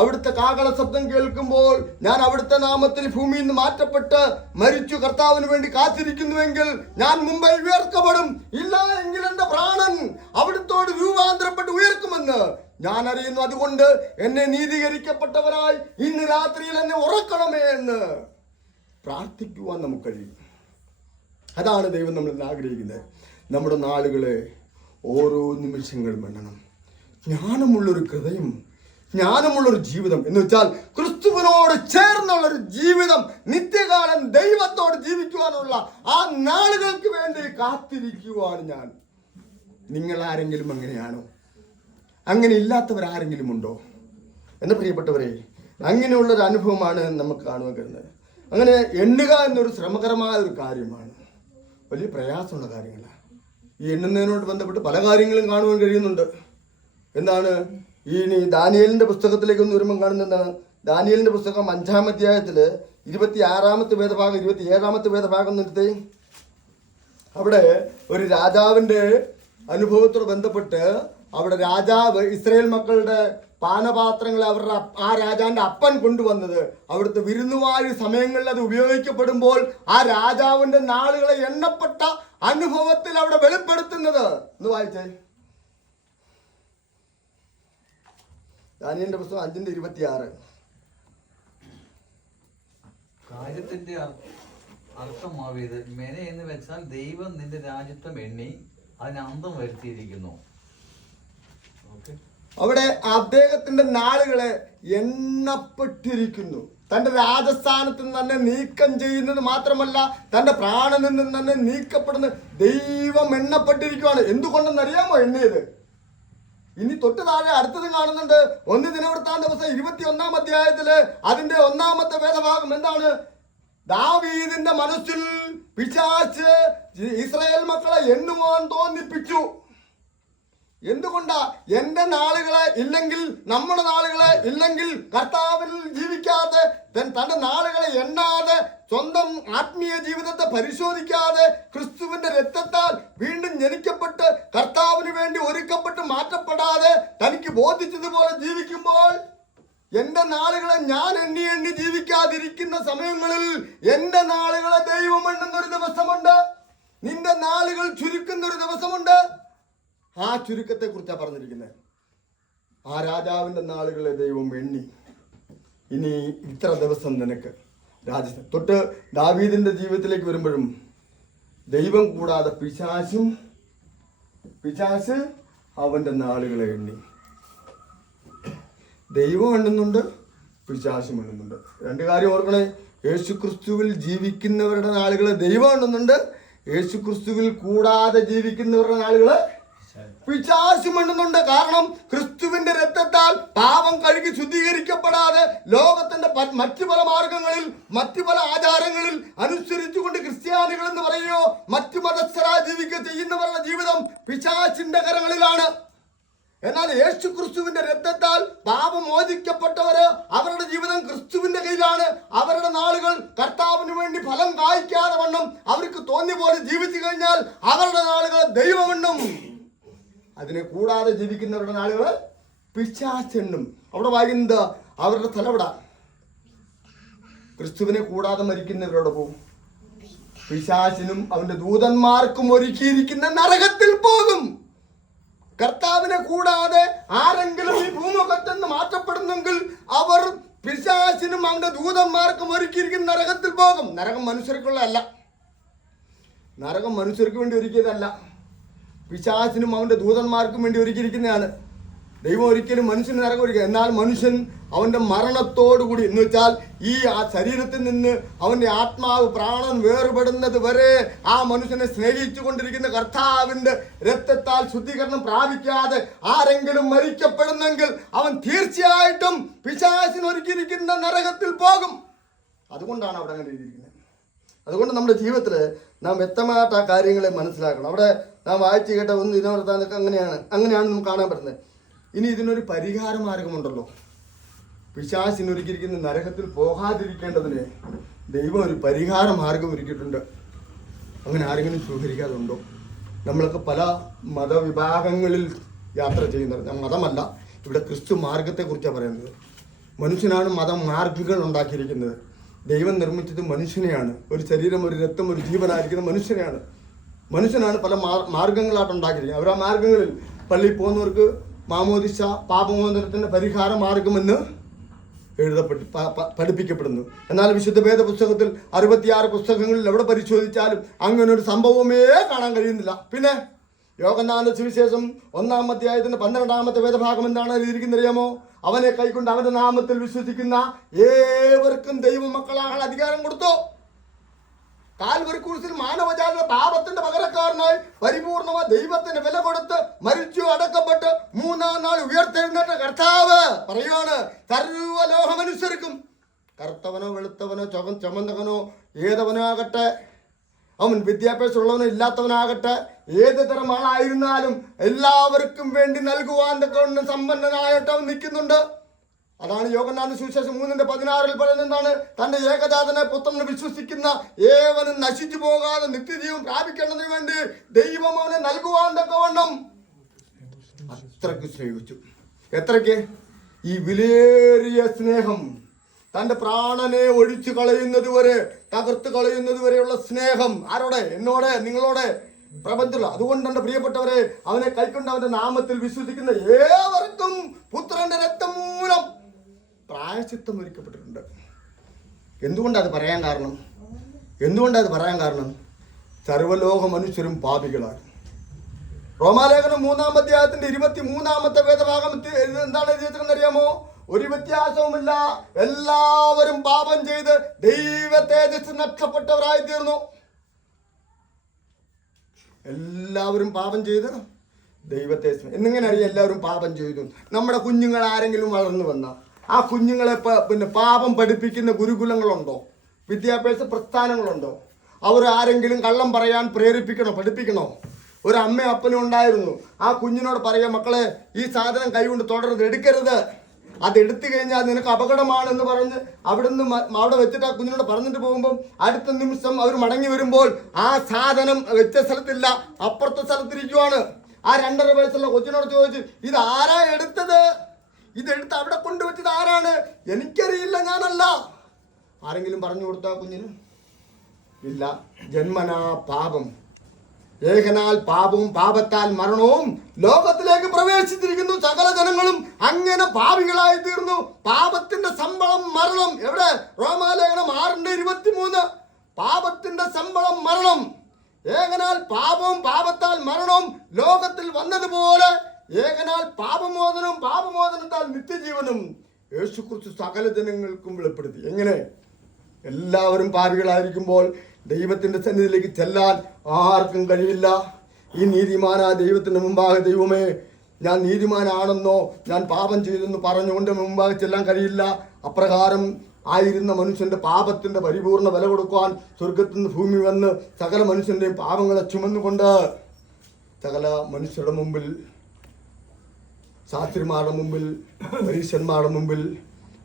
അവിടുത്തെ കാഹള ശബ്ദം കേൾക്കുമ്പോൾ ഞാൻ അവിടുത്തെ നാമത്തിൽ ഭൂമിയിൽ നിന്ന് മാറ്റപ്പെട്ട് മരിച്ചു കർത്താവിന് വേണ്ടി കാത്തിരിക്കുന്നുവെങ്കിൽ ഞാൻ മുമ്പേ ഉയർക്കപ്പെടും. ഇല്ല എങ്കിൽ എൻ്റെ പ്രാണൻ അവിടുത്തോട് രൂപാന്തരപ്പെട്ട് ഉയർക്കുമെന്ന് ഞാൻ അറിയുന്നു. അതുകൊണ്ട് എന്നെ നീതീകരിക്കപ്പെട്ടവരായി ഇന്ന് രാത്രിയിൽ എന്നെ ഉറക്കണമേ എന്ന് പ്രാർത്ഥിക്കുവാൻ നമുക്ക് കഴിയും. അതാണ് ദൈവം നമ്മളിന്ന് ആഗ്രഹിക്കുന്നത്. നമ്മുടെ നാളുകളെ ഓരോ നിമിഷങ്ങളും എണ്ണണം. ജ്ഞാനമുള്ളൊരു ഹൃദയം, ജ്ഞാനമുള്ളൊരു ജീവിതം എന്ന് വെച്ചാൽ ക്രിസ്തുവിനോട് ചേർന്നുള്ളൊരു ജീവിതം, നിത്യകാലം ദൈവത്തോട് ജീവിക്കുവാനുള്ള ആ നാളുകൾക്ക് വേണ്ടി കാത്തിരിക്കുവാണ് ഞാൻ. നിങ്ങൾ ആരെങ്കിലും അങ്ങനെയാണോ? അങ്ങനെ ഇല്ലാത്തവരാരെങ്കിലും ഉണ്ടോ? എൻ്റെ പ്രിയപ്പെട്ടവരെ, അങ്ങനെയുള്ളൊരു അനുഭവമാണ് നമുക്ക് കാണുവാൻ കഴിയുന്നത്. അങ്ങനെ എണ്ണുക എന്നൊരു ശ്രമകരമായ ഒരു കാര്യമാണ്, വലിയ പ്രയാസമുള്ള കാര്യങ്ങളാണ്. ഈ എണ്ണുന്നതിനോട് ബന്ധപ്പെട്ട് പല കാര്യങ്ങളും കാണുവാൻ കഴിയുന്നുണ്ട്. എന്താണ്? ഇനി ദാനിയേലിന്റെ പുസ്തകത്തിലേക്ക് ഒന്ന് വരുമ്പോൾ കാണുന്നത് എന്താണ്? ദാനിയേലിന്റെ പുസ്തകം 5-ാം അധ്യായത്തില് 26-ാമത്തെ വേദഭാഗം 27-ാമത്തെ വേദഭാഗം നിർത്തി. അവിടെ ഒരു രാജാവിന്റെ അനുഭവത്തോട് ബന്ധപ്പെട്ട് അവിടെ രാജാവ് ഇസ്രായേൽ മക്കളുടെ പാനപാത്രങ്ങൾ അവരുടെ ആ രാജാവിന്റെ അപ്പൻ കൊണ്ടുവന്നത് അവിടുത്തെ വിരുന്നുവാഴി സമയങ്ങളിൽ അത് ഉപയോഗിക്കപ്പെടുമ്പോൾ ആ രാജാവിന്റെ നാളുകളെ എണ്ണപ്പെട്ട അനുഭവത്തിൽ അവിടെ വെളിപ്പെടുത്തുന്നത്. എന്ന് വായിച്ചേ, ദാനിയേലിന്റെ പുസ്തകം 5:26. കാര്യത്തിന്റെ അർത്ഥമാവിയത് മെന എന്ന് വെച്ചാൽ ദൈവം നിന്റെ രാജ്യത്വം എണ്ണി അതിന് അന്തം വരുത്തിയിരിക്കുന്നു. അവിടെ അദ്ദേഹത്തിന്റെ നാളുകളെ എണ്ണപ്പെട്ടിരിക്കുന്നു. തന്റെ രാജസ്ഥാനത്ത് നിന്ന് തന്നെ നീക്കം ചെയ്യുന്നത് മാത്രമല്ല, തന്റെ പ്രാണനിൽ നിന്ന് തന്നെ നീക്കപ്പെടുന്ന ദൈവം എണ്ണപ്പെട്ടിരിക്കുകയാണ്. എന്തുകൊണ്ടെന്നറിയാമോ എണ്ണിയത്? ഇനി തൊട്ട് താഴെ അടുത്തത് കാണുന്നുണ്ട്. 1 ദിനവൃത്താന്ത പുസ്തകം 21-ാം അധ്യായത്തില് അതിന്റെ 1-ാമത്തെ വേദഭാഗം എന്താണ്? ദാവീദിന്റെ മനസ്സിൽ പിശാച് ഇസ്രായേൽ മക്കളെ എണ്ണുവാൻ തോന്നിപ്പിച്ചു. എന്തുകൊണ്ടാ? എന്റെ നാളുകളെ ഇല്ലെങ്കിൽ, നമ്മുടെ നാളുകളെ ഇല്ലെങ്കിൽ, കർത്താവിൽ ജീവിക്കാതെ, തന്റെ നാളുകളെ എണ്ണാതെ, സ്വന്തം ആത്മീയ ജീവിതത്തെ പരിശോധിക്കാതെ, ക്രിസ്തുവിന്റെ രക്തത്താൽ വീണ്ടും ജനിക്കപ്പെട്ട് കർത്താവിന് വേണ്ടി ഒരുക്കപ്പെട്ട് മാറ്റപ്പെടാതെ തനിക്ക് ബോധിച്ചതുപോലെ ജീവിക്കുമ്പോൾ, എന്റെ നാളുകളെ ഞാൻ എണ്ണി എണ്ണി ജീവിക്കാതിരിക്കുന്ന സമയങ്ങളിൽ എന്റെ നാളുകളെ ദൈവം എണ്ണുന്നൊരു ദിവസമുണ്ട്. നിന്റെ നാളുകൾ ചുരുക്കുന്ന ഒരു ദിവസമുണ്ട്. ആ ചുരുക്കത്തെ കുറിച്ചാണ് പറഞ്ഞിരിക്കുന്നത്. ആ രാജാവിന്റെ നാളുകളെ ദൈവം എണ്ണി. ഇനി ഇത്ര ദിവസം നിനക്ക് രാജസ്ഥാൻ തൊട്ട് ദാവീദിന്റെ ജീവിതത്തിലേക്ക് വരുമ്പോഴും ദൈവം കൂടാതെ പിശാച് അവന്റെ നാളുകളെ എണ്ണി. ദൈവം എണ്ണുന്നുണ്ട്, പിശാചും എണ്ണുന്നുണ്ട്. രണ്ട് കാര്യം ഓർക്കണേ. യേശുക്രിസ്തുവിൽ ജീവിക്കുന്നവരുടെ നാളുകളെ ദൈവം എണ്ണുന്നുണ്ട്, യേശുക്രിസ്തുവിൽ കൂടാതെ ജീവിക്കുന്നവരുടെ നാളുകളെ പിശാചും എണ്ണുന്നുണ്ട്. കാരണം ക്രിസ്തുവിന്റെ രക്തത്താൽ പാപം കഴുകി ശുദ്ധീകരിക്കപ്പെടാതെ ലോകത്തിന്റെ മറ്റു പല മാർഗങ്ങളിൽ, മറ്റു പല ആചാരങ്ങളിൽ അനുസരിച്ചുകൊണ്ട് ക്രിസ്ത്യാനികൾ എന്ന് പറയുകയോ മറ്റു മതസ്ഥരായി ജീവിക്കുക ചെയ്യുന്നവരുടെ ജീവിതം പിശാചിന്റെ കരങ്ങളിലാണ്. എന്നാൽ യേശു ക്രിസ്തുവിന്റെ രക്തത്താൽ പാപം മോചിക്കപ്പെട്ടവര്, അവരുടെ ജീവിതം ക്രിസ്തുവിന്റെ കയ്യിലാണ്. അവരുടെ നാളുകൾ കർത്താവിന് വേണ്ടി ഫലം കായ്ക്കാതെ വണ്ണം അവർക്ക് തോന്നിയ പോലെ ജീവിച്ചു കഴിഞ്ഞാൽ അവരുടെ നാളുകൾ ദൈവമെണ്ണും. അതിനെ കൂടാതെ ജീവിക്കുന്നവരുടെ നാളുകൾ പിശാചെണ്ണും. അവിടെ വായിക്കുന്നത് അവരുടെ തലവിട. ക്രിസ്തുവിനെ കൂടാതെ മരിക്കുന്നവരോട് പോകും. പിശാചിനും അവന്റെ ദൂതന്മാർക്കും ഒരുക്കിയിരിക്കുന്ന നരകത്തിൽ പോകും. കർത്താവിനെ കൂടാതെ ആരെങ്കിലും ഈ ഭൂമുഖത്തുനിന്ന് മാറ്റപ്പെടുന്നെങ്കിൽ അവർ പിശാചിനും അവന്റെ ദൂതന്മാർക്കും ഒരുക്കിയിരിക്കുന്ന നരകത്തിൽ പോകും. നരകം മനുഷ്യർക്കുള്ളതല്ല, നരകം മനുഷ്യർക്ക് വേണ്ടി ഒരുക്കിയതല്ല, പിശാചിനും അവന്റെ ദൂതന്മാർക്കും വേണ്ടി ഒരുക്കിയിരിക്കുന്നതാണ്. ദൈവം ഒരിക്കലും മനുഷ്യന് നരകം ഒരുക്കുക. എന്നാൽ മനുഷ്യൻ അവന്റെ മരണത്തോടുകൂടി, എന്ന് വെച്ചാൽ ഈ ശരീരത്തിൽ നിന്ന് അവന്റെ ആത്മാവ് പ്രാണൻ വേർപെടുന്നത് വരെ ആ മനുഷ്യനെ സ്നേഹിച്ചു കൊണ്ടിരിക്കുന്ന കർത്താവിന്റെ രക്തത്താൽ ശുദ്ധീകരണം പ്രാപിക്കാതെ ആരെങ്കിലും മരിക്കപ്പെടുന്നെങ്കിൽ അവൻ തീർച്ചയായിട്ടും പിശാചിന് ഒരുക്കിയിരിക്കുന്ന നരകത്തിൽ പോകും. അതുകൊണ്ടാണ് അവിടെ അങ്ങനെ എഴുതിയിരിക്കുന്നത്. അതുകൊണ്ട് നമ്മുടെ ജീവിതത്തിൽ നാം വ്യക്തമായിട്ട് ആ കാര്യങ്ങളെ മനസ്സിലാക്കണം. അവിടെ നാം വായിച്ചു കേട്ട 1 ദിനവൃത്താന്തമൊക്കെ അങ്ങനെയാണ് നമുക്ക് കാണാൻ പറ്റുന്നത്. ഇനി ഇതിനൊരു പരിഹാര മാർഗമുണ്ടല്ലോ. പിശാചിന് ഒരുക്കിയിരിക്കുന്ന നരകത്തിൽ പോകാതിരിക്കേണ്ടതിന് ദൈവം ഒരു പരിഹാര മാർഗം ഒരുക്കിയിട്ടുണ്ട്. അങ്ങനെ ആരെങ്കിലും സ്വീകരിക്കാതെ ഉണ്ടോ? നമ്മളൊക്കെ പല മതവിഭാഗങ്ങളിൽ യാത്ര ചെയ്യുന്നത്. മതമല്ല, ഇവിടെ ക്രിസ്തു മാർഗത്തെക്കുറിച്ചാണ് പറയുന്നത്. മനുഷ്യനാണ് മതമാർഗങ്ങൾ ഉണ്ടാക്കിയിരിക്കുന്നത്. ദൈവം നിർമ്മിച്ചത് മനുഷ്യനെയാണ്. ഒരു ശരീരം, ഒരു രക്തം, ഒരു ജീവനായിരിക്കുന്ന മനുഷ്യനാണ് പല മാർഗങ്ങളായിട്ട് ഉണ്ടാക്കിയിരിക്കുന്നത്. അവർ ആ മാർഗങ്ങളിൽ പള്ളിയിൽ പോകുന്നവർക്ക് മാമോദിസ പാപമോചനത്തിന്റെ പരിഹാര മാർഗമെന്ന് പഠിപ്പിക്കപ്പെടുന്നു. എന്നാൽ വിശുദ്ധ വേദ പുസ്തകത്തിൽ 66 പുസ്തകങ്ങളിൽ എവിടെ പരിശോധിച്ചാലും അങ്ങനെ ഒരു സംഭവമേ കാണാൻ കഴിയുന്നില്ല. പിന്നെ യോഹന്നാന്റെ സുവിശേഷം 1-ാം അധ്യായത്തിന്റെ 12-ാമത്തെ വേദഭാഗം എന്താണ് എഴുതിയിരിക്കുന്നത് അറിയാമോ? അവനെ കൈക്കൊണ്ട് അവന്റെ നാമത്തിൽ വിശ്വസിക്കുന്ന ഏവർക്കും ദൈവ മക്കളാകാൻ അധികാരം കൊടുത്തു. കാൽവരി ക്രൂശിൽ മാനവജാതിയുടെ പാപത്തിന്റെ പകരക്കാരനായി പരിപൂർണമായ ദൈവത്തിന് വില കൊടുത്ത് മരിച്ചു അടക്കപ്പെട്ട് 3-ാം നാൾ ഉയർത്തെഴുന്നേറ്റ കർത്താവ് പറയുവാണ്, സർവ്വ ലോക മനുഷ്യർക്കും, കറുത്തവനോ വെളുത്തവനോ ചുമന്തവനോ ഏതവനോ ആകട്ടെ, അവൻ വിദ്യാഭ്യാസമുള്ളവനോ ഇല്ലാത്തവനാകട്ടെ, ഏത് തരം ആളായിരുന്നാലും എല്ലാവർക്കും വേണ്ടി നൽകുവാൻ കൊണ്ട് സമ്പന്നനായിട്ട് അവൻ നിൽക്കുന്നുണ്ട്. അതാണ് യോഹന്നാന്റെ സുവിശേഷം 3:16 പറയുന്നത് എന്താണ്? തന്റെ ഏകജാതനെ പുത്രനെ വിശ്വസിക്കുന്ന ഏവനും നശിച്ചു പോകാതെ നിത്യജീവൻ പ്രാപിക്കേണ്ടതിന് വേണ്ടി ദൈവം അവനെ നൽകുവാൻ തക്കവണ്ണം അത്രയ്ക്ക് സ്നേഹിച്ചു. എത്രയ്ക്ക്? ഈ വിലയേറിയ സ്നേഹം, തന്റെ പ്രാണനെ ഒഴിച്ചു കളയുന്നത് വരെ, തകർത്ത് കളയുന്നത് വരെയുള്ള സ്നേഹം. ആരോടെ? എന്നോട്, നിങ്ങളോട്. പ്രപഞ്ചമുള്ള. അതുകൊണ്ട് എൻ്റെ പ്രിയപ്പെട്ടവരെ, അവനെ കൈക്കൊണ്ട് അവന്റെ നാമത്തിൽ വിശ്വസിക്കുന്ന ഏവർക്കും പുത്രന്റെ രക്തം മൂലം പ്രായശ്ചിത്തം ഒരുക്കപ്പെട്ടിട്ടുണ്ട്. എന്തുകൊണ്ടത് പറയാൻ കാരണം? സർവ്വലോക മനുഷ്യരും പാപികളാണ്. റോമാലേഖനം 3-ാം അധ്യായത്തിന്റെ 23-ാമത്തെ വേദഭാഗം എന്താണ് എഴുതിയെന്ന് അറിയാമോ? ഒരു വ്യത്യാസവുമില്ല, എല്ലാവരും പാപം ചെയ്ത് ദൈവ തേജസ് നഷ്ടപ്പെട്ടവരായി തീർന്നു. എല്ലാവരും പാപം ചെയ്ത് ദൈവത്തെ എന്നിങ്ങനെ അറിയാം. എല്ലാവരും പാപം ചെയ്തു. നമ്മുടെ കുഞ്ഞുങ്ങൾ ആരെങ്കിലും വളർന്നു വന്ന ആ കുഞ്ഞുങ്ങളെ പാപം പഠിപ്പിക്കുന്ന ഗുരുകുലങ്ങളുണ്ടോ? വിദ്യാഭ്യാസ പ്രസ്ഥാനങ്ങളുണ്ടോ? അവർ ആരെങ്കിലും കള്ളം പറയാൻ പഠിപ്പിക്കണോ? ഒരു അമ്മയും അപ്പനും ഉണ്ടായിരുന്നു. ആ കുഞ്ഞിനോട് പറയാം, മക്കളെ ഈ സാധനം കൈകൊണ്ട് തുടർന്ന് എടുക്കരുത്, അത് എടുത്തു കഴിഞ്ഞാൽ നിനക്ക് അപകടമാണെന്ന് പറഞ്ഞ് അവിടെ വെച്ചിട്ട് ആ കുഞ്ഞിനോട് പറഞ്ഞിട്ട് പോകുമ്പോൾ അടുത്ത നിമിഷം അവർ മടങ്ങി വരുമ്പോൾ ആ സാധനം വെച്ച സ്ഥലത്തില്ല, അപ്പുറത്തെ സ്ഥലത്തിരിക്കുവാണ്. ആ 2.5 വയസ്സുള്ള കൊച്ചിനോട് ചോദിച്ചു, ഇത് ആരാ എടുത്തത്? ഇതെടുത്ത് അവിടെ കൊണ്ടുവച്ചത് ആരാണ്? എനിക്കറിയില്ല, ഞാനല്ല. ആരെങ്കിലും പറഞ്ഞു കൊടുത്ത കുഞ്ഞിന്? ഇല്ല. ജന്മനാ പാപം, ഏകനാൽ പാപവും പാപത്താൽ മരണവും ലോകത്തിലേക്ക് പ്രവേശിച്ചിരിക്കുന്നു. സകല ജനങ്ങളും അങ്ങനെ പാപികളായി തീർന്നു. പാപത്തിന്റെ ശമ്പളം മരണം. എവിടെ? റോമാലേഖനം 6:23. പാപത്തിന്റെ ശമ്പളം മരണം. ഏകനാൽ പാപവും പാപത്താൽ മരണവും ലോകത്തിൽ വന്നതുപോലെ ഏകനാൽ പാപമോചനത്താൽ നിത്യജീവനും യേശുക്രിസ്തു സകല ജനങ്ങൾക്കും വെളിപ്പെടുത്തി. എങ്ങനെ? എല്ലാവരും പാപികളായിരിക്കുമ്പോൾ ദൈവത്തിന്റെ സന്നിധിയിലേക്ക് ചെല്ലാൻ ആർക്കും കഴിയില്ല. ഈ നീതിമാനായ ദൈവത്തിന്റെ മുമ്പാകെ, ദൈവമേ ഞാൻ നീതിമാനാണെന്നോ ഞാൻ പാപം ചെയ്തെന്ന് പറഞ്ഞുകൊണ്ട് മുമ്പാകെ ചെല്ലാൻ കഴിയില്ല. അപ്രകാരം ആയിരുന്ന മനുഷ്യന്റെ പാപത്തിന്റെ പരിപൂർണ വില കൊടുക്കുവാൻ സ്വർഗത്തിൽ നിന്ന് ഭൂമി വന്ന് സകല മനുഷ്യന്റെയും പാപങ്ങളെ ചുമന്നുകൊണ്ട് സകല മനുഷ്യരുടെ മുമ്പിൽ, ശാസ്ത്രിമാരുടെ മുമ്പിൽ, പരീക്ഷന്മാരുടെ മുമ്പിൽ,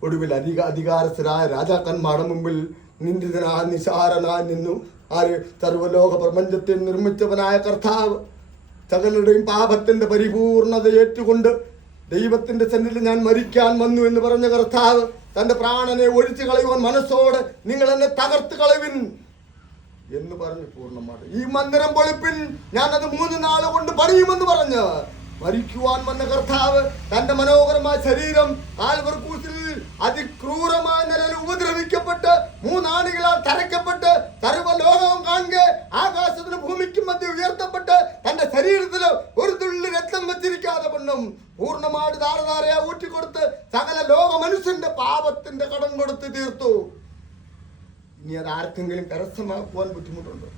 ഒടുവിൽ അധികാരസ്ഥരായ രാജാക്കന്മാരുടെ മുമ്പിൽ നിന്ദിതനായ നിസാരനായി നിന്നു. ആര്? സർവ്വലോക പ്രപഞ്ചത്തെ നിർമ്മിച്ചവനായ കർത്താവ് സകലരുടെയും പാപത്തിന്റെ പരിപൂർണത ഏറ്റുകൊണ്ട് ദൈവത്തിന്റെ സന്നിധിയിൽ ഞാൻ മരിക്കാൻ വന്നു എന്ന് പറഞ്ഞ കർത്താവ് തന്റെ പ്രാണനെ ഒഴിച്ചു കളയുവാൻ മനസ്സോടെ നിങ്ങൾ എന്നെ തകർത്ത് കളവിൻ എന്ന് പറഞ്ഞു പൂർണ്ണമായിട്ട്. ഈ മന്ദിരം പൊളിപ്പിൻ, ഞാനത് 3 നാൾ കൊണ്ട് പണിയുമെന്ന് പറഞ്ഞ് മരിക്കുവാൻ വന്ന കർത്താവ് തന്റെ മനോഹരമായ ശരീരം കാൽവരി അതിക്രൂരമായ നിലയിൽ ഉപദ്രവിക്കപ്പെട്ട് 3 ആണികളാൽ തറയ്ക്കപ്പെട്ട് സർവ്വലോകവും കാണുക ആകാശത്തിന് ഭൂമിക്കും മധ്യ ഉയർത്തപ്പെട്ട് തന്റെ ശരീരത്തിൽ ഒരു തുള്ളി രക്തം വെച്ചിരിക്കാതെ വണ്ണം പൂർണ്ണമായിട്ട് ധാരധാരയാ ഊറ്റിക്കൊടുത്ത് സകല ലോക മനുഷ്യന്റെ പാപത്തിന്റെ കടം കൊടുത്ത് തീർത്തു. ഇനി അത് ആർക്കെങ്കിലും കരസ്ഥമാക്കുവാൻ ബുദ്ധിമുട്ടുണ്ടോ?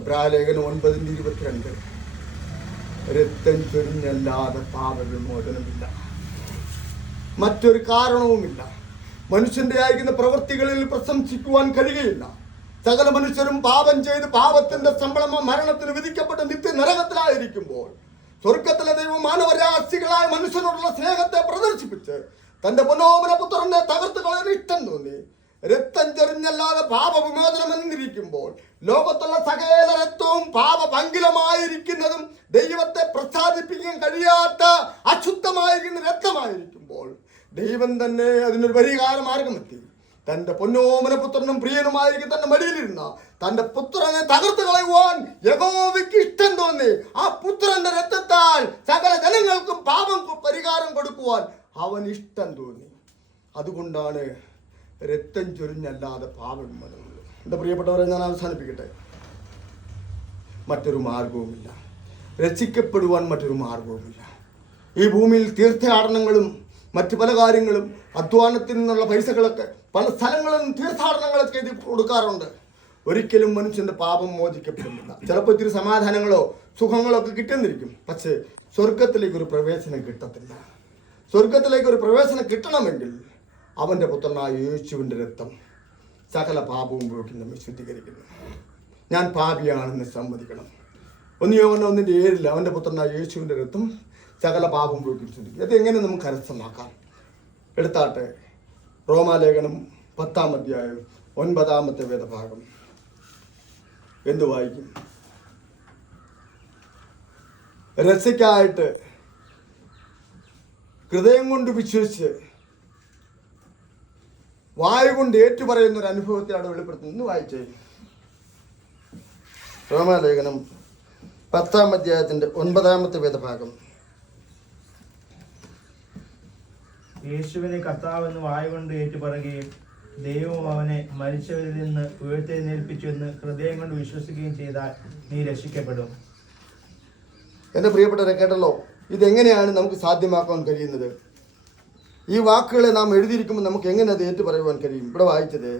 എബ്രായലേഖനം 9:22 രക്തം ചൊരിഞ്ഞല്ലാതെ പാപവിമോചനമില്ല. മറ്റൊരു കാരണവുമില്ല. മനുഷ്യന്റെ ആയിരിക്കുന്ന പ്രവൃത്തികളിൽ പ്രശംസിക്കുവാൻ കഴിയുകയില്ല. സകല മനുഷ്യരും പാപം ചെയ്ത് പാപത്തിന്റെ ശമ്പളം മരണത്തിന് വിധിക്കപ്പെട്ട് നിത്യ നരകത്തിലായിരിക്കുമ്പോൾ സ്വർഗത്തിലെ ദൈവം മാനവരാശികളായ മനുഷ്യനോടുള്ള സ്നേഹത്തെ പ്രദർശിപ്പിച്ച് തന്റെ മനോഹര പുത്രനെ തകർത്ത് കളയാൻ ഇഷ്ടം തോന്നി രക്തം ചൊരിഞ്ഞല്ലാതെ പാപവിമോചനം എന്നിരിക്കുമ്പോൾ ലോകത്തുള്ള സകല രക്തവും പാപഭംഗിലമായിരിക്കുന്നതും ദൈവത്തെ പ്രസാദിപ്പിക്കാൻ കഴിയാത്ത അശുദ്ധമായിരിക്കുന്ന രക്തമായിരിക്കുമ്പോൾ ദൈവം തന്നെ അതിനൊരു പരിഹാര മാർഗമെത്തി. തന്റെ പൊന്നോമന പുത്രനും പ്രിയനുമായിരിക്കും തന്റെ മടിയിലിരുന്ന തന്റെ പുത്രനെ തകർത്ത് കളയുവാൻ യഹോവയ്ക്ക് ഇഷ്ടം തോന്നി. ആ പുത്രന്റെ രക്തത്താൽ സകല ജനങ്ങൾക്കും പാപം പരിഹാരം കൊടുക്കുവാൻ അവൻ ഇഷ്ടം തോന്നി. അതുകൊണ്ടാണ് രക്തം ചൊരിഞ്ഞല്ലാതെ പാപവിമോചനമുള്ളൂ. എൻ്റെ പ്രിയപ്പെട്ടവരെ, ഞാൻ അവസാനിപ്പിക്കട്ടെ. മറ്റൊരു മാർഗവുമില്ല. രക്ഷിക്കപ്പെടുവാൻ മറ്റൊരു മാർഗവുമില്ല. ഈ ഭൂമിയിൽ തീർത്ഥാടനങ്ങളും മറ്റു പല കാര്യങ്ങളും അധ്വാനത്തിൽ നിന്നുള്ള പൈസകളൊക്കെ പല സ്ഥലങ്ങളിലും തീർത്ഥാടനങ്ങളൊക്കെ ഇത് കൊടുക്കാറുണ്ട്. ഒരിക്കലും മനുഷ്യന്റെ പാപം മോചിക്കപ്പെടുന്നില്ല. ചിലപ്പോൾ ഇത്തിരി സമാധാനങ്ങളോ സുഖങ്ങളോ ഒക്കെ കിട്ടുന്നിരിക്കും. പക്ഷേ സ്വർഗത്തിലേക്കൊരു പ്രവേശനം കിട്ടത്തില്ല. സ്വർഗത്തിലേക്കൊരു പ്രവേശനം കിട്ടണമെങ്കിൽ അവൻ്റെ പുത്രനായ യേശുവിൻ്റെ രക്തം സകല പാപവും പോക്കി നമ്മെ ശുദ്ധീകരിക്കുന്നു. ഞാൻ പാപിയാണെന്ന് സമ്മതിക്കണം. 1 യോഹന്നാൻ 1:7 അവൻ്റെ പുത്രനായ യേശുവിൻ്റെ രക്തം സകല പാപവും പോക്കി ശുദ്ധീകരിക്കും. അതെങ്ങനെ നമുക്ക് കരസ്ഥമാക്കാം? എടുത്താട്ടെ, റോമാലേഖനം 10-ാം അധ്യായം 9-ാമത്തെ വേദഭാഗം എന്തു വായിക്കും? രക്ഷയ്ക്കായിട്ട് ഹൃദയം കൊണ്ട് വിശ്വസിച്ച് വായ കൊണ്ട് ഏറ്റുപറയുന്ന ഒരു അനുഭവത്തെ അവിടെ വെളിപ്പെടുത്തുന്നു. വായിച്ചേ. റോമാലേഖനം 10-ാം അധ്യായത്തിന്റെ 9-ാമത്തെ വേദഭാഗം. യേശുവിനെ കർത്താവെന്ന് വായുകൊണ്ട് ഏറ്റുപറയുകയും ദൈവം അവനെ മരിച്ചവരിൽ നിന്ന് ഉയർത്തെഴുന്നേൽപ്പിച്ചു എന്ന് ഹൃദയം കൊണ്ട് വിശ്വസിക്കുകയും ചെയ്താൽ നീ രക്ഷിക്കപ്പെടും. എൻ്റെ പ്രിയപ്പെട്ടവരെ, കേട്ടല്ലോ, ഇതെങ്ങനെയാണ് നമുക്ക് സാധ്യമാക്കാൻ കഴിയുന്നത്? ഈ വാക്കുകളെ നാം എഴുതിയിരിക്കുമ്പോൾ നമുക്ക് എങ്ങനെ അത് ഏറ്റുപറയുവാൻ കഴിയും? ഇവിടെ വായിച്ചത്,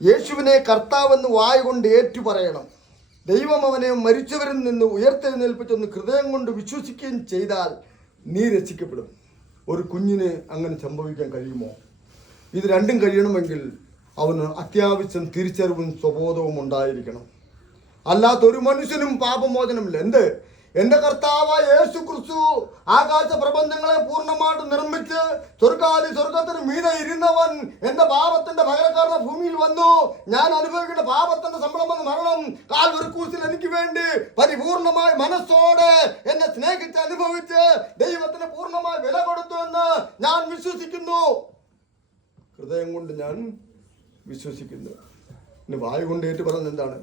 യേശുവിനെ കർത്താവെന്ന് വായു കൊണ്ട് ഏറ്റുപറയണം, ദൈവം അവനെ മരിച്ചവരിൽ നിന്ന് ഉയർത്തെഴുന്നേൽപ്പിച്ചെന്ന് ഹൃദയം കൊണ്ട് വിശ്വസിക്കുകയും ചെയ്താൽ നീ രക്ഷിക്കപ്പെടും. ഒരു കുഞ്ഞിന് അങ്ങനെ സംഭവിക്കാൻ കഴിയുമോ? ഇത് രണ്ടും കഴിയണമെങ്കിൽ അവന് അത്യാവശ്യം തിരിച്ചറിവും സ്വബോധവും ഉണ്ടായിരിക്കണം. അല്ലാത്ത ഒരു മനുഷ്യനും പാപമോചനമില്ല. എന്ത്? എൻ്റെ കർത്താവായ യേശു ക്രിസ്തു ആകാശ പ്രപഞ്ചങ്ങളെ പൂർണ്ണമായിട്ട് നിർമ്മിച്ച് സ്വർഗത്തിന് മീതെ ഇരുന്നവൻ എൻ്റെ പാപത്തിന്റെ പകരക്കാരനെ ഭൂമിയിൽ വന്നു. ഞാൻ അനുഭവിക്കുന്ന പാപത്തിന്റെ ശമ്പളം എന്ന മരണം കാൽവരി ക്രൂശിൽ എനിക്ക് വേണ്ടി പരിപൂർണമായ മനസ്സോടെ എന്നെ സ്നേഹിച്ച് അനുഭവിച്ച് ദൈവത്തിന് പൂർണ്ണമായി വില കൊടുത്തു എന്ന് ഞാൻ വിശ്വസിക്കുന്നു. ഹൃദയം കൊണ്ട് ഞാൻ വിശ്വസിക്കുന്നു. ഇന്ന് വായു കൊണ്ട് ഏറ്റു പറഞ്ഞത് എന്താണ്?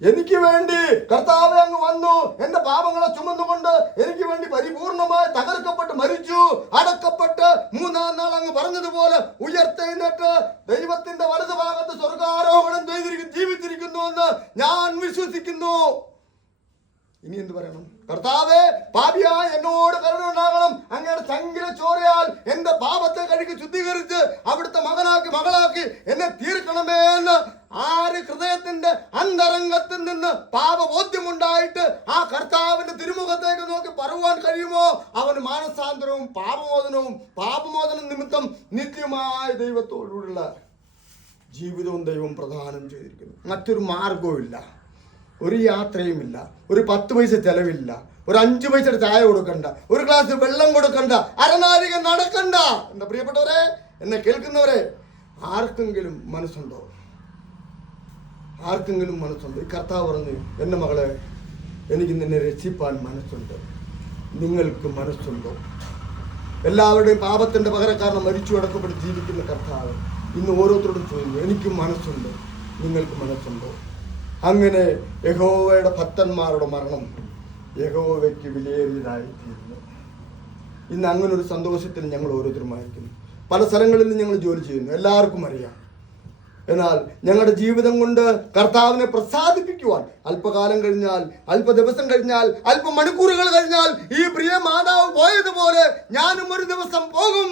എനിക്ക് വേണ്ടി കർത്താവ് അങ്ങ് വന്നു, എന്റെ പാപങ്ങളെ ചുമന്നുകൊണ്ട് എനിക്ക് വേണ്ടി പരിപൂർണമായി തകർക്കപ്പെട്ട് മരിച്ചു, അടക്കപ്പെട്ട് 3-ാം നാൾ അങ്ങ് പറഞ്ഞതുപോലെ ഉയർത്തെഴുന്നേറ്റ് ദൈവത്തിന്റെ വലതുഭാഗത്ത് സ്വർഗാരോഹണം ജീവിച്ചിരിക്കുന്നു എന്ന് ഞാൻ വിശ്വസിക്കുന്നു. ഇനി എന്ത് പറയണം? കർത്താവേ, പാപിയായ എന്നോട് കരുണ ഉണ്ടാകണം. അങ്ങയുടെ ചങ്കിലെ ചോരയാൽ എന്റെ പാപത്തെ കഴുകി ശുദ്ധീകരിച്ച് അവിടുത്തെ മകളാക്കി എന്നെ തീർക്കണമേ എന്ന് ആര് ഹൃദയത്തിന്റെ അന്തരംഗത്തിൽ നിന്ന് പാപബോധ്യമുണ്ടായിട്ട് ആ കർത്താവിന്റെ തിരുമുഖത്തേക്ക് നോക്കി പറയുവാൻ കഴിയുമോ, അവന് മാനസാന്തരവും പാപമോചനം നിമിത്തം നിത്യമായ ദൈവത്തോടുള്ള ജീവിതവും ദൈവം പ്രദാനം ചെയ്തിരിക്കുന്നു. മറ്റൊരു മാർഗവും ഇല്ല, ഒരു യാത്രയുമില്ല, ഒരു 10 പൈസ ചെലവില്ല, ഒരു 5 പൈസയുടെ ചായ കൊടുക്കണ്ട, ഒരു ഗ്ലാസ് വെള്ളം കൊടുക്കണ്ട, അരനാഴിക നടക്കണ്ട. എന്താ പ്രിയപ്പെട്ടവരെ, എന്നെ കേൾക്കുന്നവരെ, ആർക്കെങ്കിലും മനസ്സുണ്ടോ? ഈ കർത്താവ് പറഞ്ഞു, എൻ്റെ മകളെ, എനിക്ക് നിന്നെ രക്ഷിപ്പാൻ മനസ്സുണ്ട്. നിങ്ങൾക്ക് മനസ്സുണ്ടോ? എല്ലാവരുടെയും പാപത്തിന്റെ പകരക്കാരനെ മരിച്ചു അടക്കപ്പെട്ട് ജീവിക്കുന്ന കർത്താവ് ഇന്ന് ഓരോരുത്തരോടും ചോദിക്കുന്നു, എനിക്ക് മനസ്സുണ്ട്, നിങ്ങൾക്ക് മനസ്സുണ്ടോ? അങ്ങനെ യഹോവയുടെ ഭക്തന്മാരുടെ മരണം യഹോവയ്ക്ക് വിലയേറിയതായിത്തീരുന്നു. ഇന്ന് അങ്ങനെ ഒരു സന്തോഷത്തിൽ ഞങ്ങൾ ഓരോരുത്തരുമായിരിക്കുന്നു. പല സ്ഥലങ്ങളിലും ഞങ്ങൾ ജോലി ചെയ്യുന്നു, എല്ലാവർക്കും അറിയാം. എന്നാൽ ഞങ്ങളുടെ ജീവിതം കൊണ്ട് കർത്താവിനെ പ്രസാദിപ്പിക്കുവാൻ അല്പകാലം കഴിഞ്ഞാൽ, അല്പ ദിവസം കഴിഞ്ഞാൽ, അല്പ മണിക്കൂറുകൾ കഴിഞ്ഞാൽ ഈ പ്രിയ മാതാവ് പോയതുപോലെ ഞാനും ഒരു ദിവസം പോകും.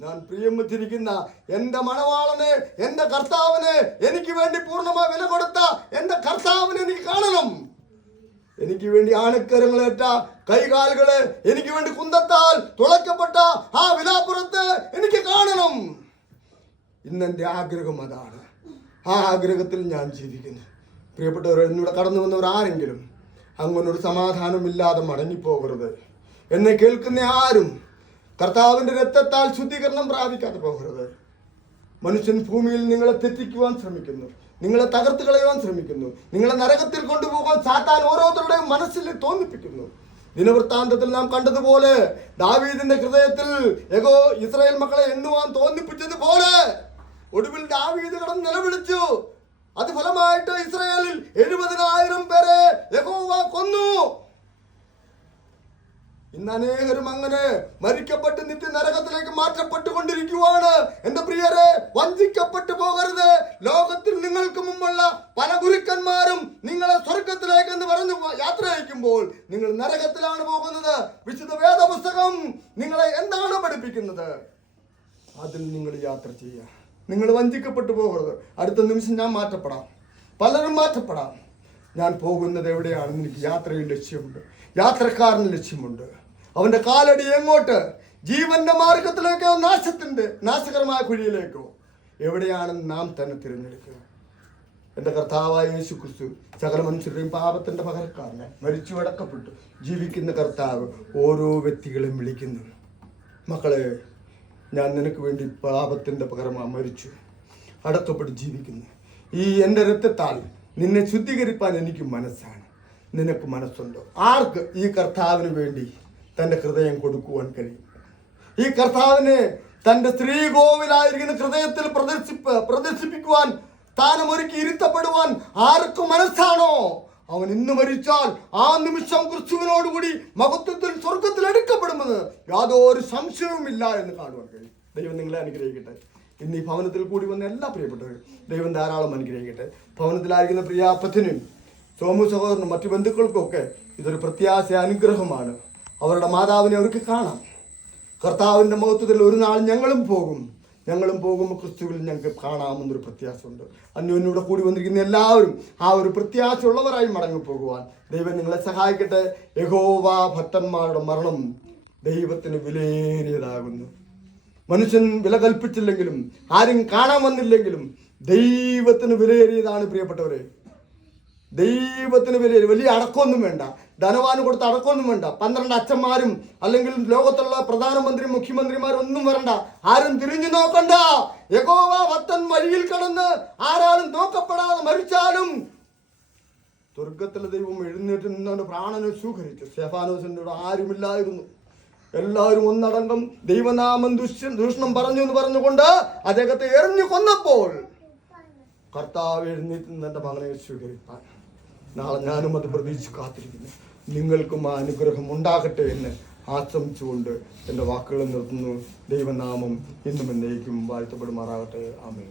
ഞാൻ പ്രിയം വച്ചിരിക്കുന്ന എൻ്റെ മണവാളനെ, എൻ്റെ കർത്താവിനെ, എനിക്ക് വേണ്ടി പൂർണ്ണമായി വില കൊടുത്ത എൻ്റെ കർത്താവിനെ എനിക്ക് കാണണം. എനിക്ക് വേണ്ടി ആണക്കരങ്ങളേറ്റ കൈകാലുകളെ, എനിക്ക് വേണ്ടി കുന്തത്താൽ തുളയ്ക്കപ്പെട്ട ആ വിലാപ്പുറത്ത് എനിക്ക് കാണണം. ഇന്നെൻ്റെ ആഗ്രഹം അതാണ്. ആ ആഗ്രഹത്തിൽ ഞാൻ ജീവിക്കുന്നു. പ്രിയപ്പെട്ടവർ, എന്നിവിടെ കടന്നു വന്നവർ ആരെങ്കിലും അങ്ങനൊരു സമാധാനമില്ലാതെ മടങ്ങിപ്പോകരുത്. എന്നെ കേൾക്കുന്ന ആരും കർത്താവിന്റെ രക്തത്താൽ ശുദ്ധീകരണം പ്രാപിക്കാതെ പോകരുത്. മനുഷ്യൻ ഭൂമിയിൽ നിങ്ങളെ തെറ്റിക്കുവാൻ ശ്രമിക്കുന്നു, നിങ്ങളെ തകർത്ത് കളയുവാൻ ശ്രമിക്കുന്നു, നിങ്ങളെ നരകത്തിൽ കൊണ്ടുപോകാൻ സാത്താൻ ഓരോരുത്തരുടെയും മനസ്സിൽ തോന്നിപ്പിക്കുന്നു. ദിനവൃത്താന്തത്തിൽ നാം കണ്ടതുപോലെ ദാവീദിന്റെ ഹൃദയത്തിൽ ഇസ്രായേൽ മക്കളെ എണ്ണുവാൻ തോന്നിപ്പിച്ചതുപോലെ ഒടുവിൽ ദാവീദ് കടന്ന് നിലവിളിച്ചു. അത് ഫലമായിട്ട് ഇസ്രായേലിൽ 70,000 പേരെ യഹോവ കൊന്നു. ഇന്ന് അനേകരും അങ്ങനെ മരിക്കപ്പെട്ട് നിത്യ നരകത്തിലേക്ക് മാറ്റപ്പെട്ടുകൊണ്ടിരിക്കുവാണ്. എന്റെ പ്രിയരെ, വഞ്ചിക്കപ്പെട്ടു പോകരുത്. ലോകത്തിൽ നിങ്ങൾക്ക് മുമ്പുള്ള പല ഗുരുക്കന്മാരും നിങ്ങളെ സ്വർഗത്തിലേക്ക് എന്ന് പറഞ്ഞു യാത്ര അയക്കുമ്പോൾ നിങ്ങൾ നരകത്തിലാണ് പോകുന്നത്. വിശുദ്ധ വേദപുസ്തകം നിങ്ങളെ എന്താണ് പഠിപ്പിക്കുന്നത്? അതിൽ നിങ്ങൾ യാത്ര ചെയ്യുക. നിങ്ങൾ വഞ്ചിക്കപ്പെട്ടു പോകരുത്. അടുത്ത നിമിഷം ഞാൻ മാറ്റപ്പെടാം, പലരും മാറ്റപ്പെടാം. ഞാൻ പോകുന്നത് എവിടെയാണെന്ന് എനിക്ക് യാത്രയിൽ ലക്ഷ്യമുണ്ട്, യാത്രക്കാരന് ലക്ഷ്യമുണ്ട്. അവന്റെ കാലടി എങ്ങോട്ട്? ജീവന്റെ മാർഗത്തിലേക്കോ നാശകരമായ കുഴിയിലേക്കോ? എവിടെയാണെന്ന് നാം തന്നെ തിരഞ്ഞെടുക്കുക. എൻ്റെ കർത്താവായ യേശു ക്രിസ്തു സകല മനുഷ്യരുടെയും പാപത്തിന്റെ പകരക്കാരനെ മരിച്ചു അടക്കപ്പെട്ടു ജീവിക്കുന്ന കർത്താവ് ഓരോ വ്യക്തികളെയും വിളിക്കുന്നു. മക്കളെ, ഞാൻ നിനക്ക് വേണ്ടി പാപത്തിന്റെ പകരമായി മരിച്ചു അടക്കപ്പെട്ട് ജീവിക്കുന്നു. ഈ എൻ്റെ രക്തത്താൽ നിന്നെ ശുദ്ധീകരിപ്പാൻ എനിക്ക് മനസ്സാണ്. നിനക്ക് മനസ്സുണ്ടോ? ആർക്ക് ഈ കർത്താവിന് വേണ്ടി തൻ്റെ ഹൃദയം കൊടുക്കുവാൻ കഴിയും? ഈ കർത്താവിനെ തൻ്റെ സ്ത്രീകോവിലായിരിക്കുന്ന ഹൃദയത്തിൽ പ്രദർശിപ്പിക്കുവാൻ സ്ഥാനം ഒരുക്കി ഇരുത്തപ്പെടുവാൻ ആർക്കും മനസ്സാണോ, അവൻ ഇന്ന് മരിച്ചാൽ ആ നിമിഷം ക്രിസ്തുവിനോടുകൂടി മഹത്വത്തിൽ സ്വർഗത്തിൽ എടുക്കപ്പെടുമെന്ന് യാതൊരു സംശയവുമില്ല എന്ന് കാണുവാൻ കഴിയും. ദൈവം നിങ്ങളെ അനുഗ്രഹിക്കട്ടെ. ഇന്ന് ഈ ഭവനത്തിൽ കൂടി വന്ന എല്ലാ പ്രിയപ്പെട്ടവരും ദൈവം ധാരാളം അനുഗ്രഹിക്കട്ടെ. ഭവനത്തിലായിരിക്കുന്ന പ്രിയാപ്പത്തിനും സോമു സഹോദരനും മറ്റു ബന്ധുക്കൾക്കും ഒക്കെ ഇതൊരു പ്രത്യാശ അനുഗ്രഹമാണ്. അവരുടെ മാതാവിനെ അവർക്ക് കാണാം. കർത്താവിൻ്റെ മഹത്വത്തിൽ ഒരു നാൾ ഞങ്ങളും പോകുമ്പോൾ ക്രിസ്തുവിൽ ഞങ്ങൾക്ക് കാണാമെന്നൊരു പ്രത്യാശയുണ്ട്. അന്യോന്യൂടെ കൂടി വന്നിരിക്കുന്ന എല്ലാവരും ആ ഒരു പ്രത്യാശയുള്ളവരായി മടങ്ങിപ്പോകുവാൻ ദൈവം നിങ്ങളെ സഹായിക്കട്ടെ. യഹോവ ഭക്തന്മാരുടെ മരണം ദൈവത്തിന് വിലയേറിയതാകുന്നു. മനുഷ്യൻ വില കൽപ്പിച്ചില്ലെങ്കിലും ആരും കാണാൻ വന്നില്ലെങ്കിലും ദൈവത്തിന് വിലയേറിയതാണ് പ്രിയപ്പെട്ടവരെ. ദൈവത്തിന് വലിയ അടക്കമൊന്നും വേണ്ട, ധനവാന് കൊടുത്ത അടക്കമൊന്നും വേണ്ട, 12 അച്ഛന്മാരും അല്ലെങ്കിൽ ലോകത്തുള്ള പ്രധാനമന്ത്രി മുഖ്യമന്ത്രിമാരും ഒന്നും വരണ്ട, ആരും തിരിഞ്ഞു നോക്കണ്ട. യഹോവ ഭക്തൻ വഴിയിൽ കടന്ന് ആരാലും നോക്കപ്പെടാതെ മരിച്ചാലും സ്വർഗത്തിലെ ദൈവം എഴുന്നേറ്റ് നിന്നാണ് പ്രാണനെ സ്വീകരിച്ചു. സ്തെഫാനോസിന്റെ കൂടെ ആരുമില്ലായിരുന്നു. എല്ലാവരും ഒന്നടങ്കം ദൈവനാമം ദൂഷണം പറഞ്ഞു എന്ന് പറഞ്ഞുകൊണ്ട് അദ്ദേഹത്തെ എറിഞ്ഞു കൊന്നപ്പോൾ കർത്താവ് എഴുന്നേറ്റ് നിന്റെ മകനെ സ്വീകരിപ്പാൻ നാളെ ഞാനും അത് പ്രതീക്ഷിച്ച് കാത്തിരിക്കുന്നു. നിങ്ങൾക്കും ആ അനുഗ്രഹം ഉണ്ടാകട്ടെ എന്ന് ആശംസിച്ചുകൊണ്ട് എൻ്റെ വാക്കുകൾ നിർത്തുന്നു. ദൈവനാമം ഇന്നും എന്നേക്കും വാഴ്ത്തപ്പെടുമാറാകട്ടെ. ആമേൻ.